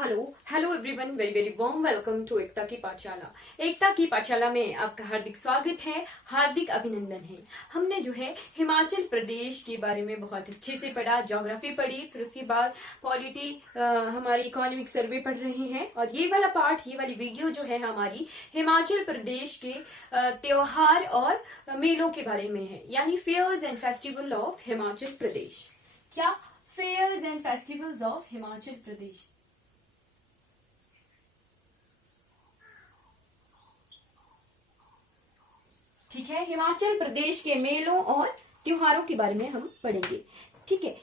Hello hello everyone, very very warm welcome to Ekta की पाठशाला। एकता की पाठशाला में आपका हार्दिक स्वागत है, हार्दिक अभिनंदन है। हमने जो है हिमाचल प्रदेश के बारे में बहुत अच्छे से पढ़ा, ज्योग्राफी पढ़ी, फिर उसके बाद पॉलिटी, हमारी इकोनॉमिक सर्वे पढ़ रहे हैं। और ये वाला पार्ट, ये वाली वीडियो जो है हमारी हिमाचल प्रदेश के त्योहार और मेलों के बारे में है, यानी fairs and festival of Himachal Pradesh. क्या? Fairs and festivals of Himachal Pradesh. ठीक है, हिमाचल प्रदेश के मेलों और त्योहारों के बारे में हम पढ़ेंगे। ठीक है,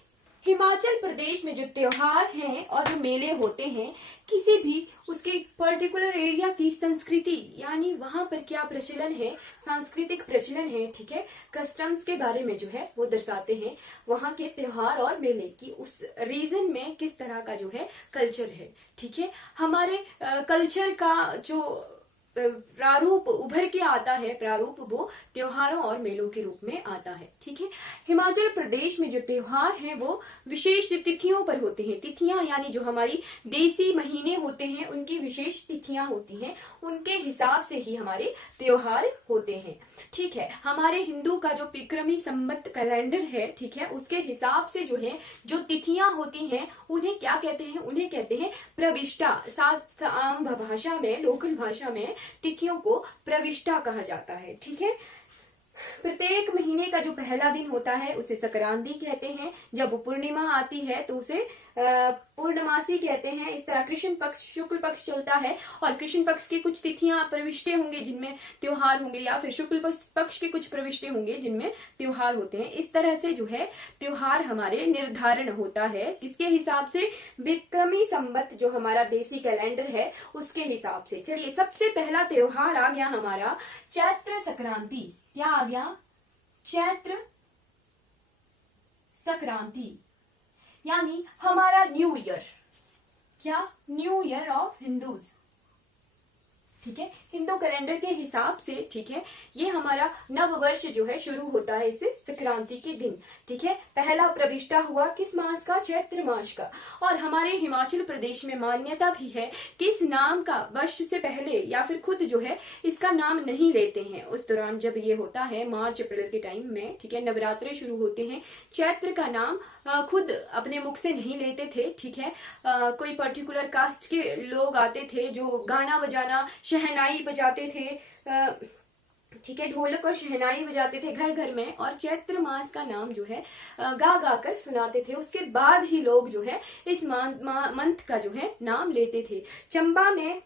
हिमाचल प्रदेश में जो त्योहार हैं और जो मेले होते हैं, किसी भी उसके पर्टिकुलर एरिया की संस्कृति, यानी वहां पर क्या प्रचलन है, सांस्कृतिक प्रचलन है, ठीक है, कस्टम्स के बारे में जो है वो दर्शाते हैं। वहां के त्योहार और मेले की उस रीजन में किस तरह का जो है कल्चर है। ठीक है, हमारे कल्चर का जो प्रारूप उभर के आता है, प्रारूप वो त्योहारों और मेलों के रूप में आता है। ठीक है, हिमाचल प्रदेश में जो त्योहार हैं वो विशेष तिथियों पर होते हैं। तिथियां यानी जो हमारी देसी महीने होते हैं, उनकी विशेष तिथियां होती हैं, उनके हिसाब से ही हमारे त्योहार होते हैं। ठीक है, हमारे हिंदू का जो विक्रमी संवत कैलेंडर है, ठीक है, उसके हिसाब से जो है जो तिथियां होती हैं उन्हें क्या कहते हैं? उन्हें कहते हैं प्रविष्टा। साथ आम भाषा में, लोकल भाषा में तिथियों को प्रविष्टा कहा जाता है। ठीक है, प्रत्येक महीने का जो पहला दिन होता है उसे संक्रांति कहते हैं। जब पूर्णिमा आती है तो उसे पूर्णमासी कहते हैं। इस तरह कृष्ण पक्ष, शुक्ल पक्ष चलता है और कृष्ण पक्ष की कुछ तिथियां प्रविष्टे होंगे जिनमें त्योहार होंगे, या फिर शुक्ल पक्ष के कुछ प्रविष्टे होंगे जिनमें त्योहार होते हैं। इस तरह से जो है त्योहार हमारे निर्धारण होता है किसके हिसाब से? विक्रमी संवत, जो हमारा देसी कैलेंडर है उसके हिसाब से। चलिए, सबसे पहला त्योहार आ गया हमारा चैत्र संक्रांति। क्या आ गया? चैत्र संक्रांति, यानी हमारा न्यू ईयर। क्या? New year of Hindus. ठीक है, हिंदू कैलेंडर के हिसाब से, ठीक है, ये हमारा नव वर्ष जो है शुरू होता है इस संक्रांति के दिन। ठीक है, पहला प्रविष्टा हुआ किस मास का? चैत्र मास का। और हमारे हिमाचल प्रदेश में मान्यता भी है कि इस नाम का वर्ष से पहले या फिर खुद जो है इसका नाम नहीं लेते हैं। उस दौरान जब ये होता है मार्च अप्रैल के टाइम में, ठीक है, नवरात्रे शुरू होते हैं, चैत्र का नाम खुद अपने मुख से नहीं लेते थे। ठीक है, कोई पर्टिकुलर कास्ट के लोग आते थे जो गाना बजाना, शहनाई बजाते थे, ठीक है, ढोलक और शहनाई बजाते थे घर घर में, और चैत्र मास का नाम जो है गा गा कर सुनाते थे। उसके बाद ही लोग जो है इस मंथ का जो है नाम लेते थे। चंबा में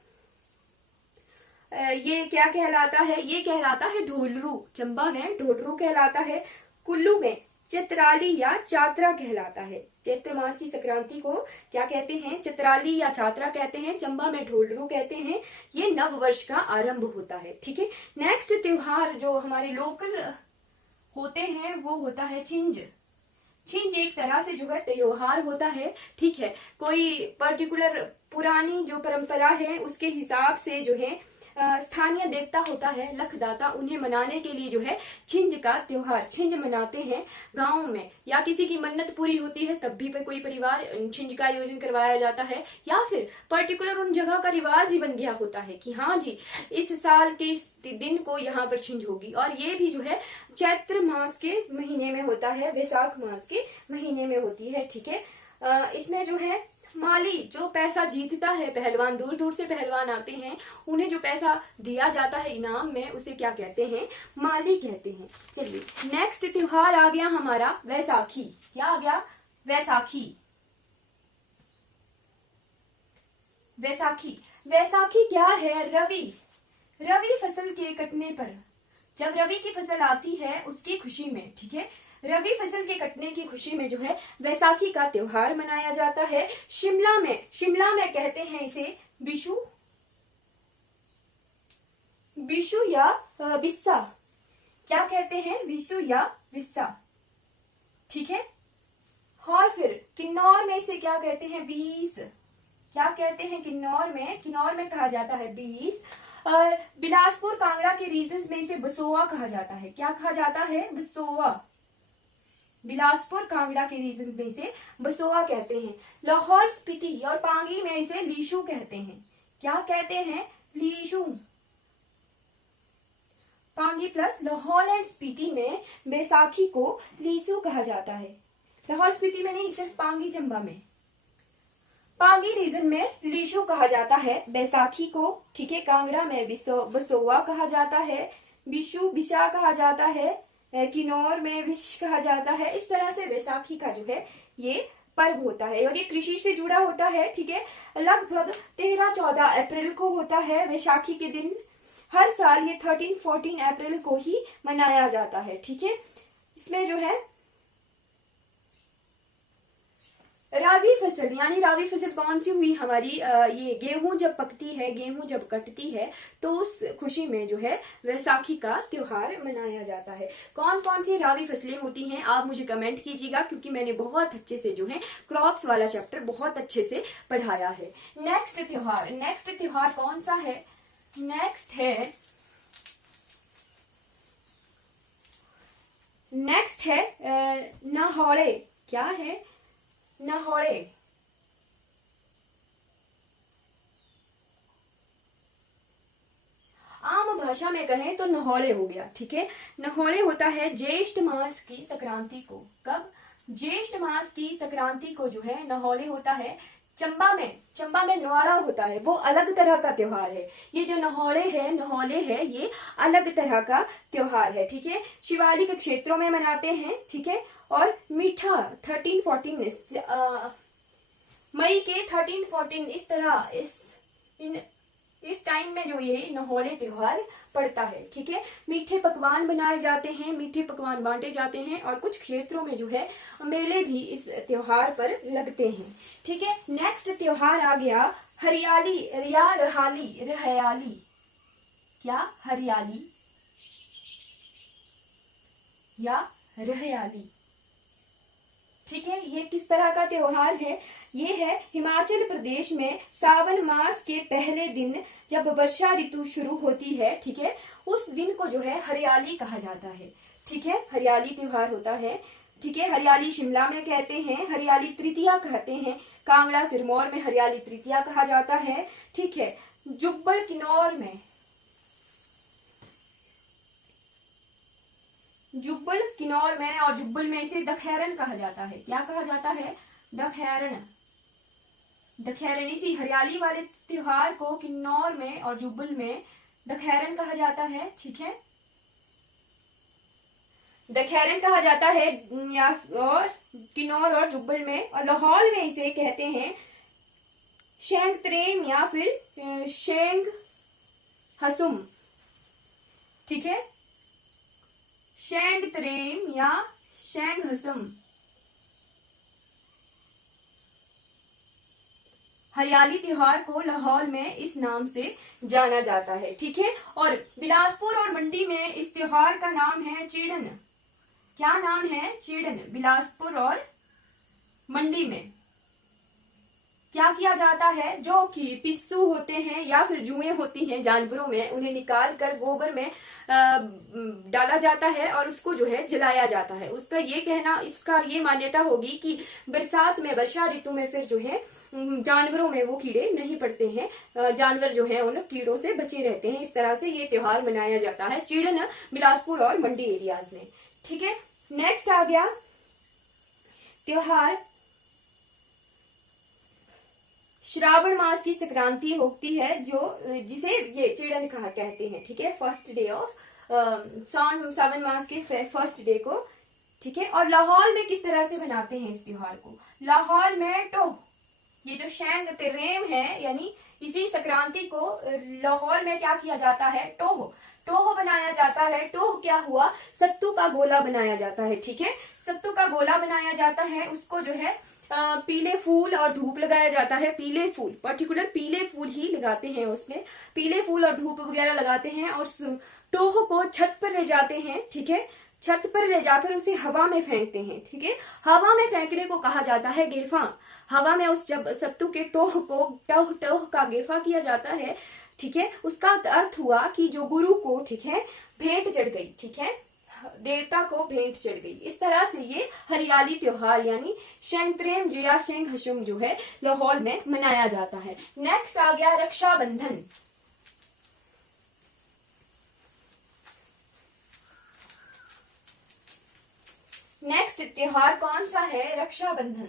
ये क्या कहलाता है? ये कहलाता है ढोलरू। चंबा में ढोलरू कहलाता है। कुल्लू में चित्राली या चात्रा कहलाता है। चैत्र मास की संक्रांति को क्या कहते हैं? चित्राली या चात्रा कहते हैं। चंबा में ढोलरू कहते हैं। ये नव वर्ष का आरंभ होता है। ठीक है, नेक्स्ट त्योहार जो हमारे लोकल होते हैं वो होता है छिंज। छिंज एक तरह से जो है त्योहार होता है। ठीक है, कोई पर्टिकुलर पुरानी जो परंपरा है उसके हिसाब से जो है स्थानीय देवता होता है लखदाता, उन्हें मनाने के लिए जो है छिंज का त्योहार, छिंज मनाते हैं गाँव में। या किसी की मन्नत पूरी होती है तब भी कोई परिवार छिंज का आयोजन करवाया जाता है, या फिर पर्टिकुलर उन जगह का रिवाज ही बन गया होता है कि हाँ जी, इस साल के इस दिन को यहाँ पर छिंज होगी। और ये भी जो है चैत्र मास के महीने में होता है, वैशाख मास के महीने में होती है। ठीक है, इसमें जो है माली, जो पैसा जीतता है, पहलवान, दूर दूर से पहलवान आते हैं, उन्हें जो पैसा दिया जाता है इनाम में, उसे क्या कहते हैं? माली कहते हैं। चलिए, नेक्स्ट त्योहार आ गया हमारा वैसाखी। क्या आ गया? वैसाखी। वैसाखी, वैसाखी क्या है? रवि, रवि फसल के कटने पर, जब रवि की फसल आती है उसकी खुशी में, ठीक है, रवि फसल के कटने की खुशी में जो है वैसाखी का त्योहार मनाया जाता है। शिमला में कहते हैं इसे बिशु, बिशु या बिस्सा। क्या कहते हैं? बिशु या बिस्सा। ठीक है, और फिर किन्नौर में इसे क्या कहते हैं? बीस। क्या कहते हैं? किन्नौर में कहा जाता है बीस। और बिलासपुर कांगड़ा के रीजन्स में इसे बसोआ कहा जाता है। क्या कहा जाता है? बसोआ। बिलासपुर कांगड़ा के रीजन में इसे बसोआ कहते हैं। लाहौल स्पीति और पांगी में इसे लीशू कहते हैं। क्या कहते हैं? लीशू। पांगी प्लस लाहौल एंड स्पीति में बैसाखी को लीसू कहा जाता है। लाहौल स्पीति में नहीं, सिर्फ पांगी चंबा में। पांगी रीजन में लीशू कहा जाता है बैसाखी को, ठीक है। कांगड़ा में बसोआ कहा जाता है, बिशु बिशा कहा जाता है, किन्नौर में विश कहा जाता है। इस तरह से बैसाखी का जो है ये पर्व होता है और ये कृषि से जुड़ा होता है, ठीक है। लगभग 13-14 अप्रैल को होता है बैसाखी के दिन। हर साल ये 13-14 अप्रैल को ही मनाया जाता है, ठीक है। इसमें जो है रावी फसल, यानी रावी फसल कौन सी हुई हमारी, ये गेहूं जब पकती है, गेहूं जब कटती है, तो उस खुशी में जो है वैसाखी का त्योहार मनाया जाता है। कौन कौन सी रावी फसलें होती हैं आप मुझे कमेंट कीजिएगा, क्योंकि मैंने बहुत अच्छे से जो है क्रॉप्स वाला चैप्टर बहुत अच्छे से पढ़ाया है। नेक्स्ट त्योहार कौन सा है? नेक्स्ट है नहौड़े। क्या है? नहौड़े। आम भाषा में कहें तो नहौड़े हो गया, ठीक है। नहौड़े होता है ज्येष्ठ मास की संक्रांति को। कब? ज्येष्ठ मास की संक्रांति को जो है नहौड़े होता है। चंबा में नुआरा होता है, वो अलग तरह का त्योहार है। ये जो नहौड़े है ये अलग तरह का त्योहार है, ठीक है। शिवालिक क्षेत्रों में मनाते हैं, ठीक है। और मीठा 13-14 मई के 13-14 इस तरह इस टाइम में जो ये नहौड़े त्योहार पड़ता है, ठीक है। मीठे पकवान बनाए जाते हैं, मीठे पकवान बांटे जाते हैं और कुछ क्षेत्रों में जो है मेले भी इस त्योहार पर लगते हैं, ठीक है। नेक्स्ट त्योहार आ गया हरियाली या रहयाली। क्या? हरियाली या रहयाली, ठीक है। ये किस तरह का त्योहार है? ये है हिमाचल प्रदेश में सावन मास के पहले दिन जब वर्षा ऋतु शुरू होती है, ठीक है, उस दिन को जो है हरियाली कहा जाता है, ठीक है। हरियाली त्योहार होता है, ठीक है। हरियाली शिमला में कहते हैं, हरियाली तृतीया कहते हैं। कांगड़ा सिरमौर में हरियाली तृतीया कहा जाता है, ठीक है। जुब्बल किन्नौर में और जुब्बल में इसे दखैरन कहा जाता है। क्या कहा जाता है? दखैरन। इसी हरियाली वाले त्योहार को किन्नौर में और जुब्बल में दखैरन कहा जाता है, ठीक है। दखैरन कहा जाता है या और किन्नौर और जुब्बल में, और लाहौल में इसे कहते हैं शेंग त्रेम या फिर शेंग हसुम, ठीक है। शेंग त्रेम या शेंग हसुम। हरियाली त्योहार को लाहौल में इस नाम से जाना जाता है, ठीक है। और बिलासपुर और मंडी में इस त्योहार का नाम है चीड़न। क्या नाम है? चीड़न। बिलासपुर और मंडी में क्या किया जाता है? जो कि पिस्सू होते हैं या फिर जुएं होती हैं जानवरों में, उन्हें निकाल कर गोबर में डाला जाता है और उसको जो है जलाया जाता है। उसका ये कहना, इसका ये मान्यता होगी कि बरसात में, वर्षा ऋतु में फिर जो है जानवरों में वो कीड़े नहीं पड़ते हैं, जानवर जो है उन कीड़ों से बचे रहते हैं। इस तरह से ये त्योहार मनाया जाता है चीड़न, बिलासपुर और मंडी एरियाज में, ठीक है। नेक्स्ट आ गया त्योहार श्रावण मास की संक्रांति होती है, जो जिसे ये चीड़न कहा कहते हैं, ठीक है। फर्स्ट डे ऑफ सावन मास के फर्स्ट डे को, ठीक है। और लाहौल में किस तरह से मनाते हैं इस त्योहार को? लाहौल में टोह, ये जो शेंग त्रेम है यानी इसी संक्रांति को लाहौल में क्या किया जाता है? टोह बनाया जाता है। टोह क्या हुआ? सत्तू का गोला बनाया जाता है, ठीक है। सत्तू का गोला बनाया जाता है, उसको जो है पीले फूल और धूप लगाया जाता है। पीले फूल, पर्टिकुलर पीले फूल ही लगाते हैं, उसमें पीले फूल और धूप वगैरह लगाते हैं और टोह को छत पर ले जाते हैं, ठीक है। छत पर ले जाकर उसे हवा में फेंकते हैं, ठीक है। हवा में फेंकने को कहा जाता है गेफा। हवा में उस जब सत्तू के टोह को टोह का गेफा किया जाता है, ठीक है, उसका अर्थ हुआ कि जो गुरु को, ठीक है, भेंट चढ़ गई, ठीक है, देवता को भेंट चढ़ गई। इस तरह से ये हरियाली त्योहार यानी शैंत्रेम जिया शेंग हशुम जो है लाहौर में मनाया जाता है। नेक्स्ट आ गया रक्षाबंधन। नेक्स्ट त्योहार कौन सा है? रक्षाबंधन।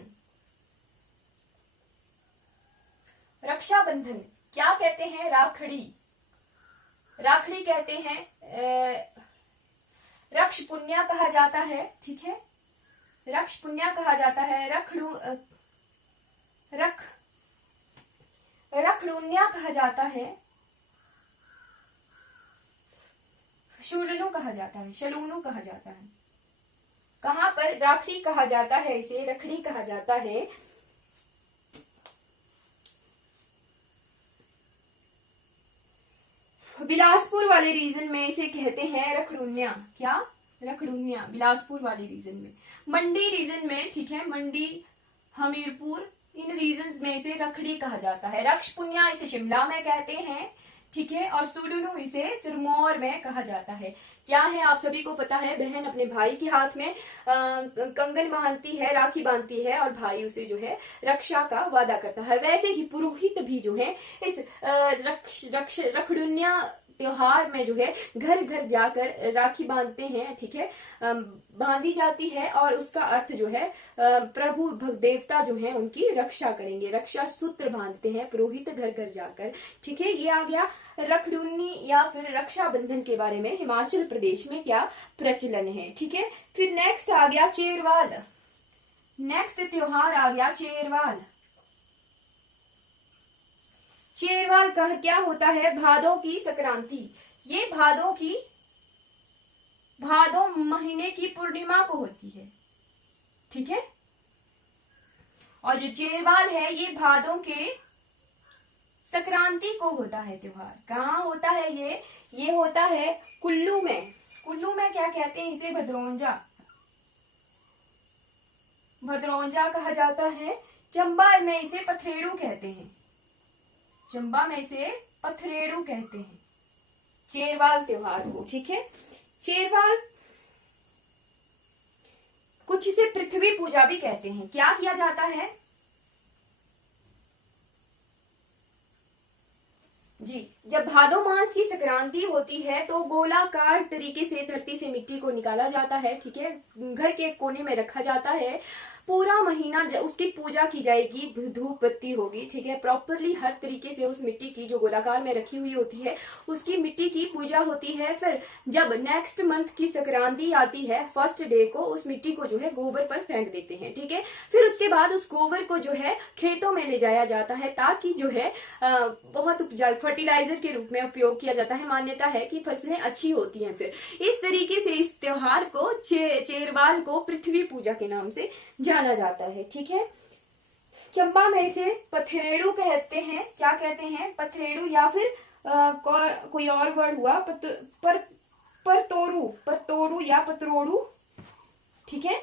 रक्षाबंधन क्या कहते हैं? राखड़ी। राखड़ी कहते हैं, रक्ष पुण्या कहा जाता है, ठीक है, रक्ष पुण्या कहा जाता है, रखड़ुन्या कहा जाता है, शूलनु कहा जाता है, शलूनु कहा जाता है। कहां पर? राखड़ी कहा जाता है, इसे रखड़ी कहा जाता है। बिलासपुर वाले रीजन में इसे कहते हैं रखड़ुन्या। क्या? रखड़ुन्या, बिलासपुर वाले रीजन में। मंडी रीजन में, ठीक है, मंडी, हमीरपुर, इन रीजन्स में इसे रखड़ी कहा जाता है। रक्ष पुण्या इसे शिमला में कहते हैं, ठीक है, और सुडुनु इसे सिरमौर में कहा जाता है। क्या है? आप सभी को पता है, बहन अपने भाई के हाथ में कंगन बांधती है, राखी बांधती है, और भाई उसे जो है रक्षा का वादा करता है। वैसे ही पुरोहित भी जो है इस रखड़ुन्या त्योहार में जो है घर घर जाकर राखी बांधते हैं, ठीक है, बांधी जाती है, और उसका अर्थ जो है प्रभु देवता जो है उनकी रक्षा करेंगे। रक्षा सूत्र बांधते हैं पुरोहित घर घर जाकर, ठीक है। ये आ गया रखड़ुन्नी या फिर रक्षाबंधन के बारे में हिमाचल प्रदेश में क्या प्रचलन है, ठीक है। फिर नेक्स्ट आ गया चेरवाल। नेक्स्ट त्योहार आ गया चेरवाल। चेरवाल का क्या होता है? भादों की संक्रांति। ये भादों महीने की पूर्णिमा को होती है, ठीक है। और जो चेरवाल है ये भादों के संक्रांति को होता है त्योहार। कहाँ होता है ये होता है कुल्लू में। कुल्लू में क्या कहते हैं इसे? भद्रोंजा। भद्रोंजा कहा जाता है। चंबा में इसे पथरेड़ू कहते हैं। चंबा में इसे पथरेड़ू कहते हैं चेरवाल त्योहार को, ठीक है। चेरवाल कुछ इसे पृथ्वी पूजा भी कहते हैं। क्या किया जाता है जी? जब भादो मास की संक्रांति होती है तो गोलाकार तरीके से धरती से मिट्टी को निकाला जाता है, ठीक है, घर के कोने में रखा जाता है। पूरा महीना उसकी पूजा की जाएगी, धूप बत्ती होगी, ठीक है, प्रॉपरली हर तरीके से उस मिट्टी की जो गोलाकार में रखी हुई होती है उसकी मिट्टी की पूजा होती है। फिर जब नेक्स्ट मंथ की संक्रांति आती है, फर्स्ट डे को उस मिट्टी को जो है गोबर पर फेंक देते हैं, ठीक है। फिर उसके बाद उस गोबर को जो है खेतों में ले जाया जाता है ताकि जो है बहुत उपजाऊ फर्टिलाइजर के रूप में उपयोग किया जाता है। मान्यता है कि फसलें अच्छी होती हैं। फिर इस तरीके से इस त्योहार को चेरवाल को पृथ्वी पूजा के नाम से जाना जाता है, ठीक है। चंबा में इसे पथरेड़ू कहते हैं। क्या कहते हैं? पथरेड़ू, या फिर कोई और वर्ड हुआ परतोड़ू या पतरोड़ू, ठीक है।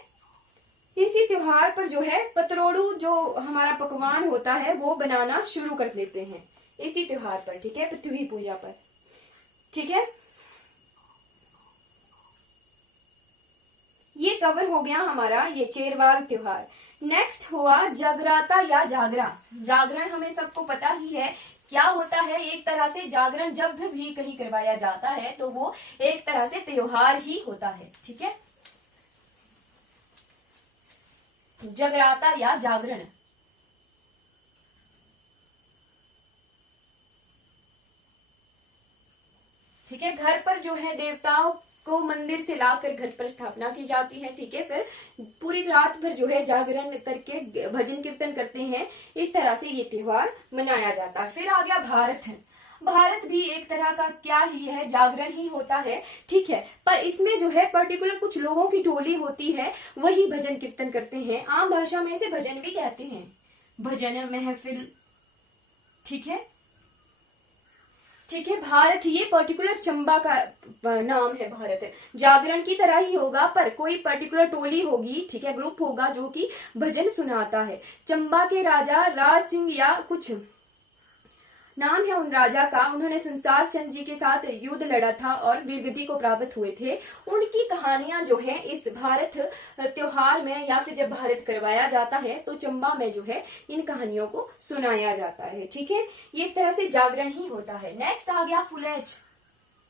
इसी त्योहार पर जो है पतरोड़ू जो हमारा पकवान होता है वो बनाना शुरू कर देते हैं इसी त्योहार पर, ठीक है, पृथ्वी पूजा पर, ठीक है। ये कवर हो गया हमारा ये चेरवाल त्योहार। नेक्स्ट हुआ जगराता या जागरा। जागरण हमें सबको पता ही है क्या होता है। एक तरह से जागरण जब भी कहीं करवाया जाता है तो वो एक तरह से त्योहार ही होता है, ठीक है। जगराता या जागरण, ठीक है। घर पर जो है देवताओं को मंदिर से लाकर घर पर स्थापना की जाती है, ठीक है। फिर पूरी रात भर जो है जागरण करके भजन कीर्तन करते हैं। इस तरह से ये त्योहार मनाया जाता है। फिर आ गया भारत है। भारत भी एक तरह का क्या ही है, जागरण ही होता है, ठीक है। पर इसमें जो है पर्टिकुलर कुछ लोगों की टोली होती है, वही भजन कीर्तन करते हैं। आम भाषा में इसे भजन भी कहते हैं, भजन महफिल, ठीक है, ठीक है। भारत ये पर्टिकुलर चंबा का नाम है। भारत जागरण की तरह ही होगा पर कोई पर्टिकुलर टोली होगी, ठीक है, ग्रुप होगा जो कि भजन सुनाता है। चंबा के राजा राज सिंह या कुछ नाम है उन राजा का, उन्होंने संसार चंद जी के साथ युद्ध लड़ा था और वीरगति को प्राप्त हुए थे। उनकी कहानियां जो है इस भारत त्योहार में या फिर जब भारत करवाया जाता है तो चंबा में जो है इन कहानियों को सुनाया जाता है। ठीक है, ये एक तरह से जागरण ही होता है। नेक्स्ट आ गया फुलेज।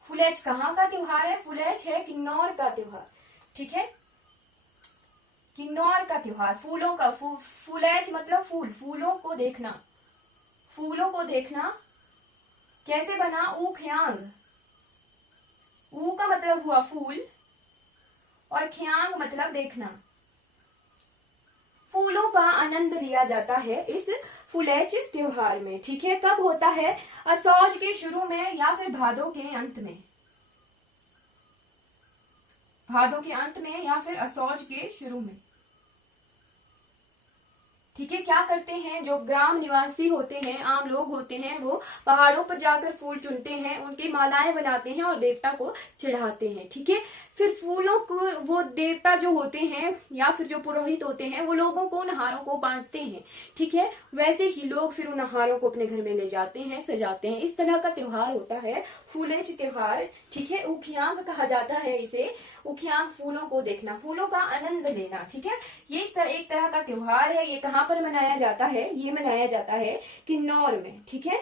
फुलेज कहाँ का त्योहार है? फुलेज है किन्नौर का त्योहार। ठीक है, किन्नौर का त्योहार, फूलों का। फुलेज मतलब फूल, फूलों को देखना। फूलों को देखना कैसे बना? ऊ ख्यांग। ऊ का मतलब हुआ फूल और ख्यांग मतलब देखना। फूलों का आनंद लिया जाता है इस फुलेज त्योहार में। ठीक है, कब होता है? असौज के शुरू में या फिर भादों के अंत में। भादों के अंत में या फिर असौज के शुरू में। ठीक है, क्या करते हैं जो ग्राम निवासी होते हैं, आम लोग होते हैं, वो पहाड़ों पर जाकर फूल चुनते हैं, उनकी मालाएं बनाते हैं और देवता को चढ़ाते हैं। ठीक है, फिर फूलों को वो देवता जो होते हैं या फिर जो पुरोहित होते हैं वो लोगों को उन हारों को बांटते हैं। ठीक है, वैसे ही लोग फिर उन हारों को अपने घर में ले जाते हैं, सजाते हैं। इस तरह का त्योहार होता है फुलेज त्योहार। ठीक है, उखियांग कहा जाता है इसे। उखियांग फूलों को देखना, फूलों का आनंद लेना। ठीक है, ये एक तरह का त्योहार है। ये कहाँ पर मनाया जाता है? ये मनाया जाता है किन्नौर में। ठीक है,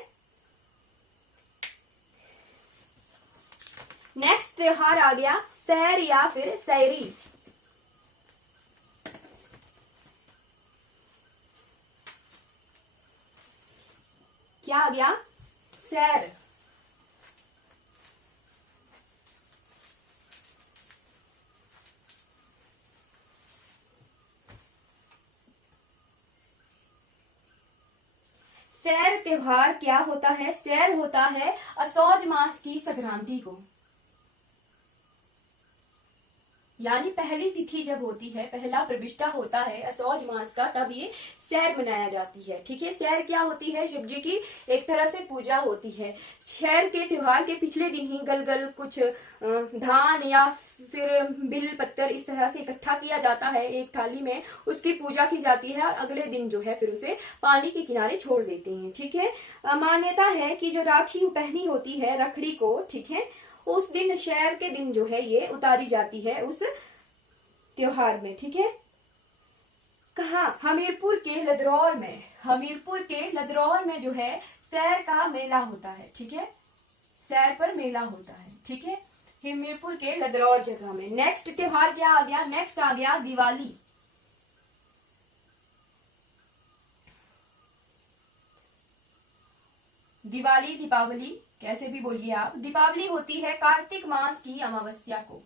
नेक्स्ट त्योहार आ गया सैर या फिर सैरी। क्या आ गया? सैर। सैर त्योहार क्या होता है? सैर होता है असौज मास की संक्रांति को, यानी पहली तिथि जब होती है, पहला प्रविष्टा होता है असौज मास का, तब ये सैर मनाया जाती है। ठीक है, सैर क्या होती है? शिव जी की एक तरह से पूजा होती है। सैर के त्योहार के पिछले दिन ही गलगल, कुछ धान या फिर बिल पत्तर इस तरह से इकट्ठा किया जाता है एक थाली में, उसकी पूजा की जाती है और अगले दिन जो है फिर उसे पानी के किनारे छोड़ देते हैं। ठीक है, मान्यता है कि जो राखी पहनी होती है रखड़ी को, ठीक है, उस दिन शहर के दिन जो है ये उतारी जाती है उस त्योहार में। ठीक है, कहा? हमीरपुर के लदरौर में। हमीरपुर के लदरौर में जो है सैर का मेला होता है। ठीक है, सैर पर मेला होता है। ठीक है, हमीरपुर के लदरौर जगह में। नेक्स्ट त्योहार क्या आ गया? नेक्स्ट आ गया दिवाली। दिवाली, दीपावली कैसे भी बोलिए आप। दीपावली होती है कार्तिक मास की अमावस्या को।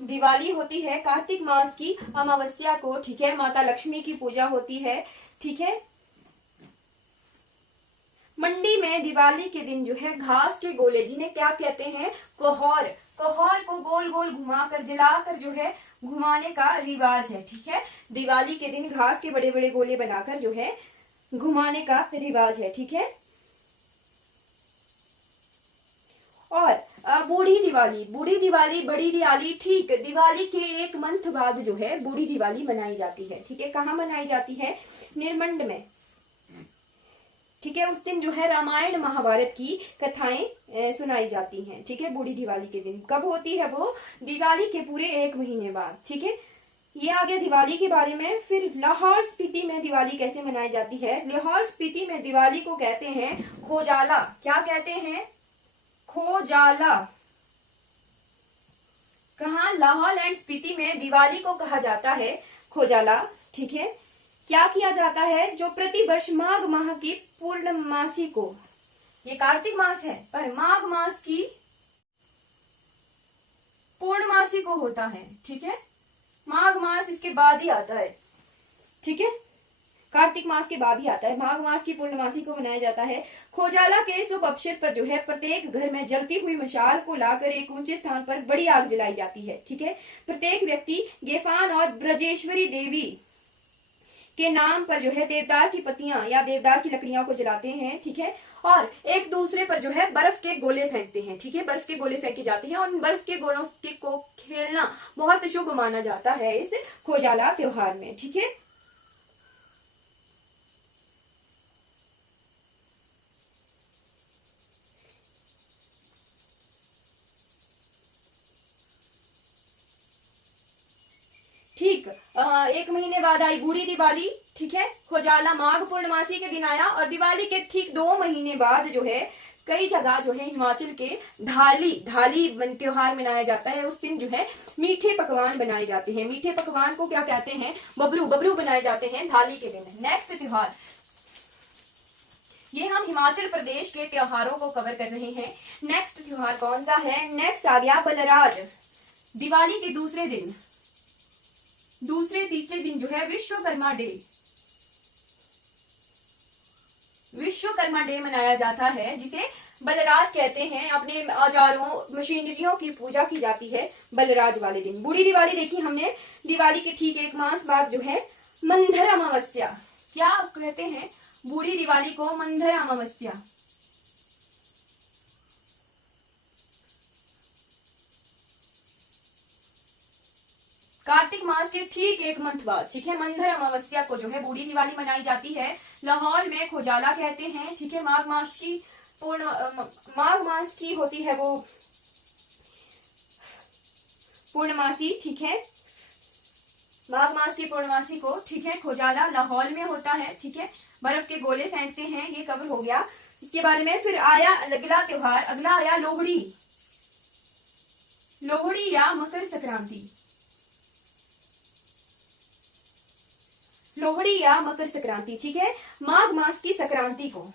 दिवाली होती है कार्तिक मास की अमावस्या को। ठीक है, माता लक्ष्मी की पूजा होती है। ठीक है, मंडी में दिवाली के दिन जो है घास के गोले, जिन्हें क्या कहते हैं? कोहौर। कोहौर को गोल गोल घुमाकर, जलाकर जो है घुमाने का रिवाज है। ठीक है, दिवाली के दिन घास के बड़े बड़े गोले बनाकर जो है घुमाने का रिवाज है। ठीक है, और बूढ़ी दिवाली। बूढ़ी दिवाली, बड़ी दिवाली, ठीक दिवाली के एक मंथ बाद जो है बूढ़ी दिवाली मनाई जाती है। ठीक है, कहाँ मनाई जाती है? निर्मंड में। ठीक है, उस दिन जो है रामायण महाभारत की कथाएं सुनाई जाती हैं। ठीक है, बूढ़ी दिवाली के दिन। कब होती है वो? दिवाली के पूरे 1 महीने बाद। ठीक है, ये आ गया दिवाली के बारे में। फिर लाहौल स्पीति में दिवाली कैसे मनाई जाती है? लाहौल स्पीति में दिवाली को कहते हैं खोजाला। क्या कहते हैं? खोजाला। कहा? लाहौल एंड स्पीति में दिवाली को कहा जाता है खोजाला। ठीक है, क्या किया जाता है? जो प्रतिवर्ष माघ माह की पूर्णमासी को, ये कार्तिक मास है पर माघ मास की पूर्णमासी को होता है। ठीक है, माघ मास इसके बाद ही आता है। ठीक है, कार्तिक मास के बाद ही आता है। माघ मास की पूर्णमासी को मनाया जाता है। खोजाला के शुभ अवसर पर जो है प्रत्येक घर में जलती हुई मशाल को लाकर एक ऊंचे स्थान पर बड़ी आग जलाई जाती है। ठीक है, प्रत्येक व्यक्ति गेफान और ब्रजेश्वरी देवी के नाम पर जो है देवदार की पत्तियां या देवदार की लकड़ियां को जलाते हैं। ठीक है, और एक दूसरे पर जो है बर्फ के गोले फेंकते हैं। ठीक है, बर्फ के गोले फेंके जाते हैं और उन बर्फ के गोलों को खेलना बहुत शुभ माना जाता है इस खोजाला त्योहार में। ठीक है, ठीक। 1 महीने बाद आई बूढ़ी दिवाली, ठीक है। होजाला माघ पूर्णमासी के दिन आया, और दिवाली के ठीक 2 महीने बाद जो है कई जगह जो है हिमाचल के धाली त्योहार मनाया जाता है। उस दिन जो है मीठे पकवान बनाए जाते हैं। मीठे पकवान को क्या कहते हैं? बबरू बनाए जाते हैं धाली के दिन। नेक्स्ट त्योहार, ये हम हिमाचल प्रदेश के त्योहारों को कवर कर रहे हैं। नेक्स्ट त्योहार कौन सा है? नेक्स्ट आ गया बलराज। दिवाली के दूसरे तीसरे दिन जो है विश्वकर्मा डे मनाया जाता है, जिसे बलराज कहते हैं। अपने औजारों मशीनरियों की पूजा की जाती है बलराज वाले दिन। बूढ़ी दिवाली देखी हमने, दिवाली के ठीक 1 मास बाद जो है मंधर अमावस्या। क्या कहते हैं बूढ़ी दिवाली को? मंधर अमावस्या। कार्तिक मास के ठीक 1 मंथ बाद, ठीक है, मंधर अमावस्या को जो है बूढ़ी दिवाली मनाई जाती है। लाहौर में खोजाला कहते हैं, ठीक है। माघ मास की होती है वो पूर्णमासी, ठीक है। माघ मास की पूर्णमासी को, ठीक है, खोजाला लाहौर में होता है, ठीक है। बर्फ के गोले फेंकते हैं, ये कवर हो गया इसके बारे में। फिर आया अगला त्योहार, अगला आया लोहड़ी या मकर संक्रांति। लोहड़ी या मकर संक्रांति, ठीक है, माघ मास की संक्रांति को।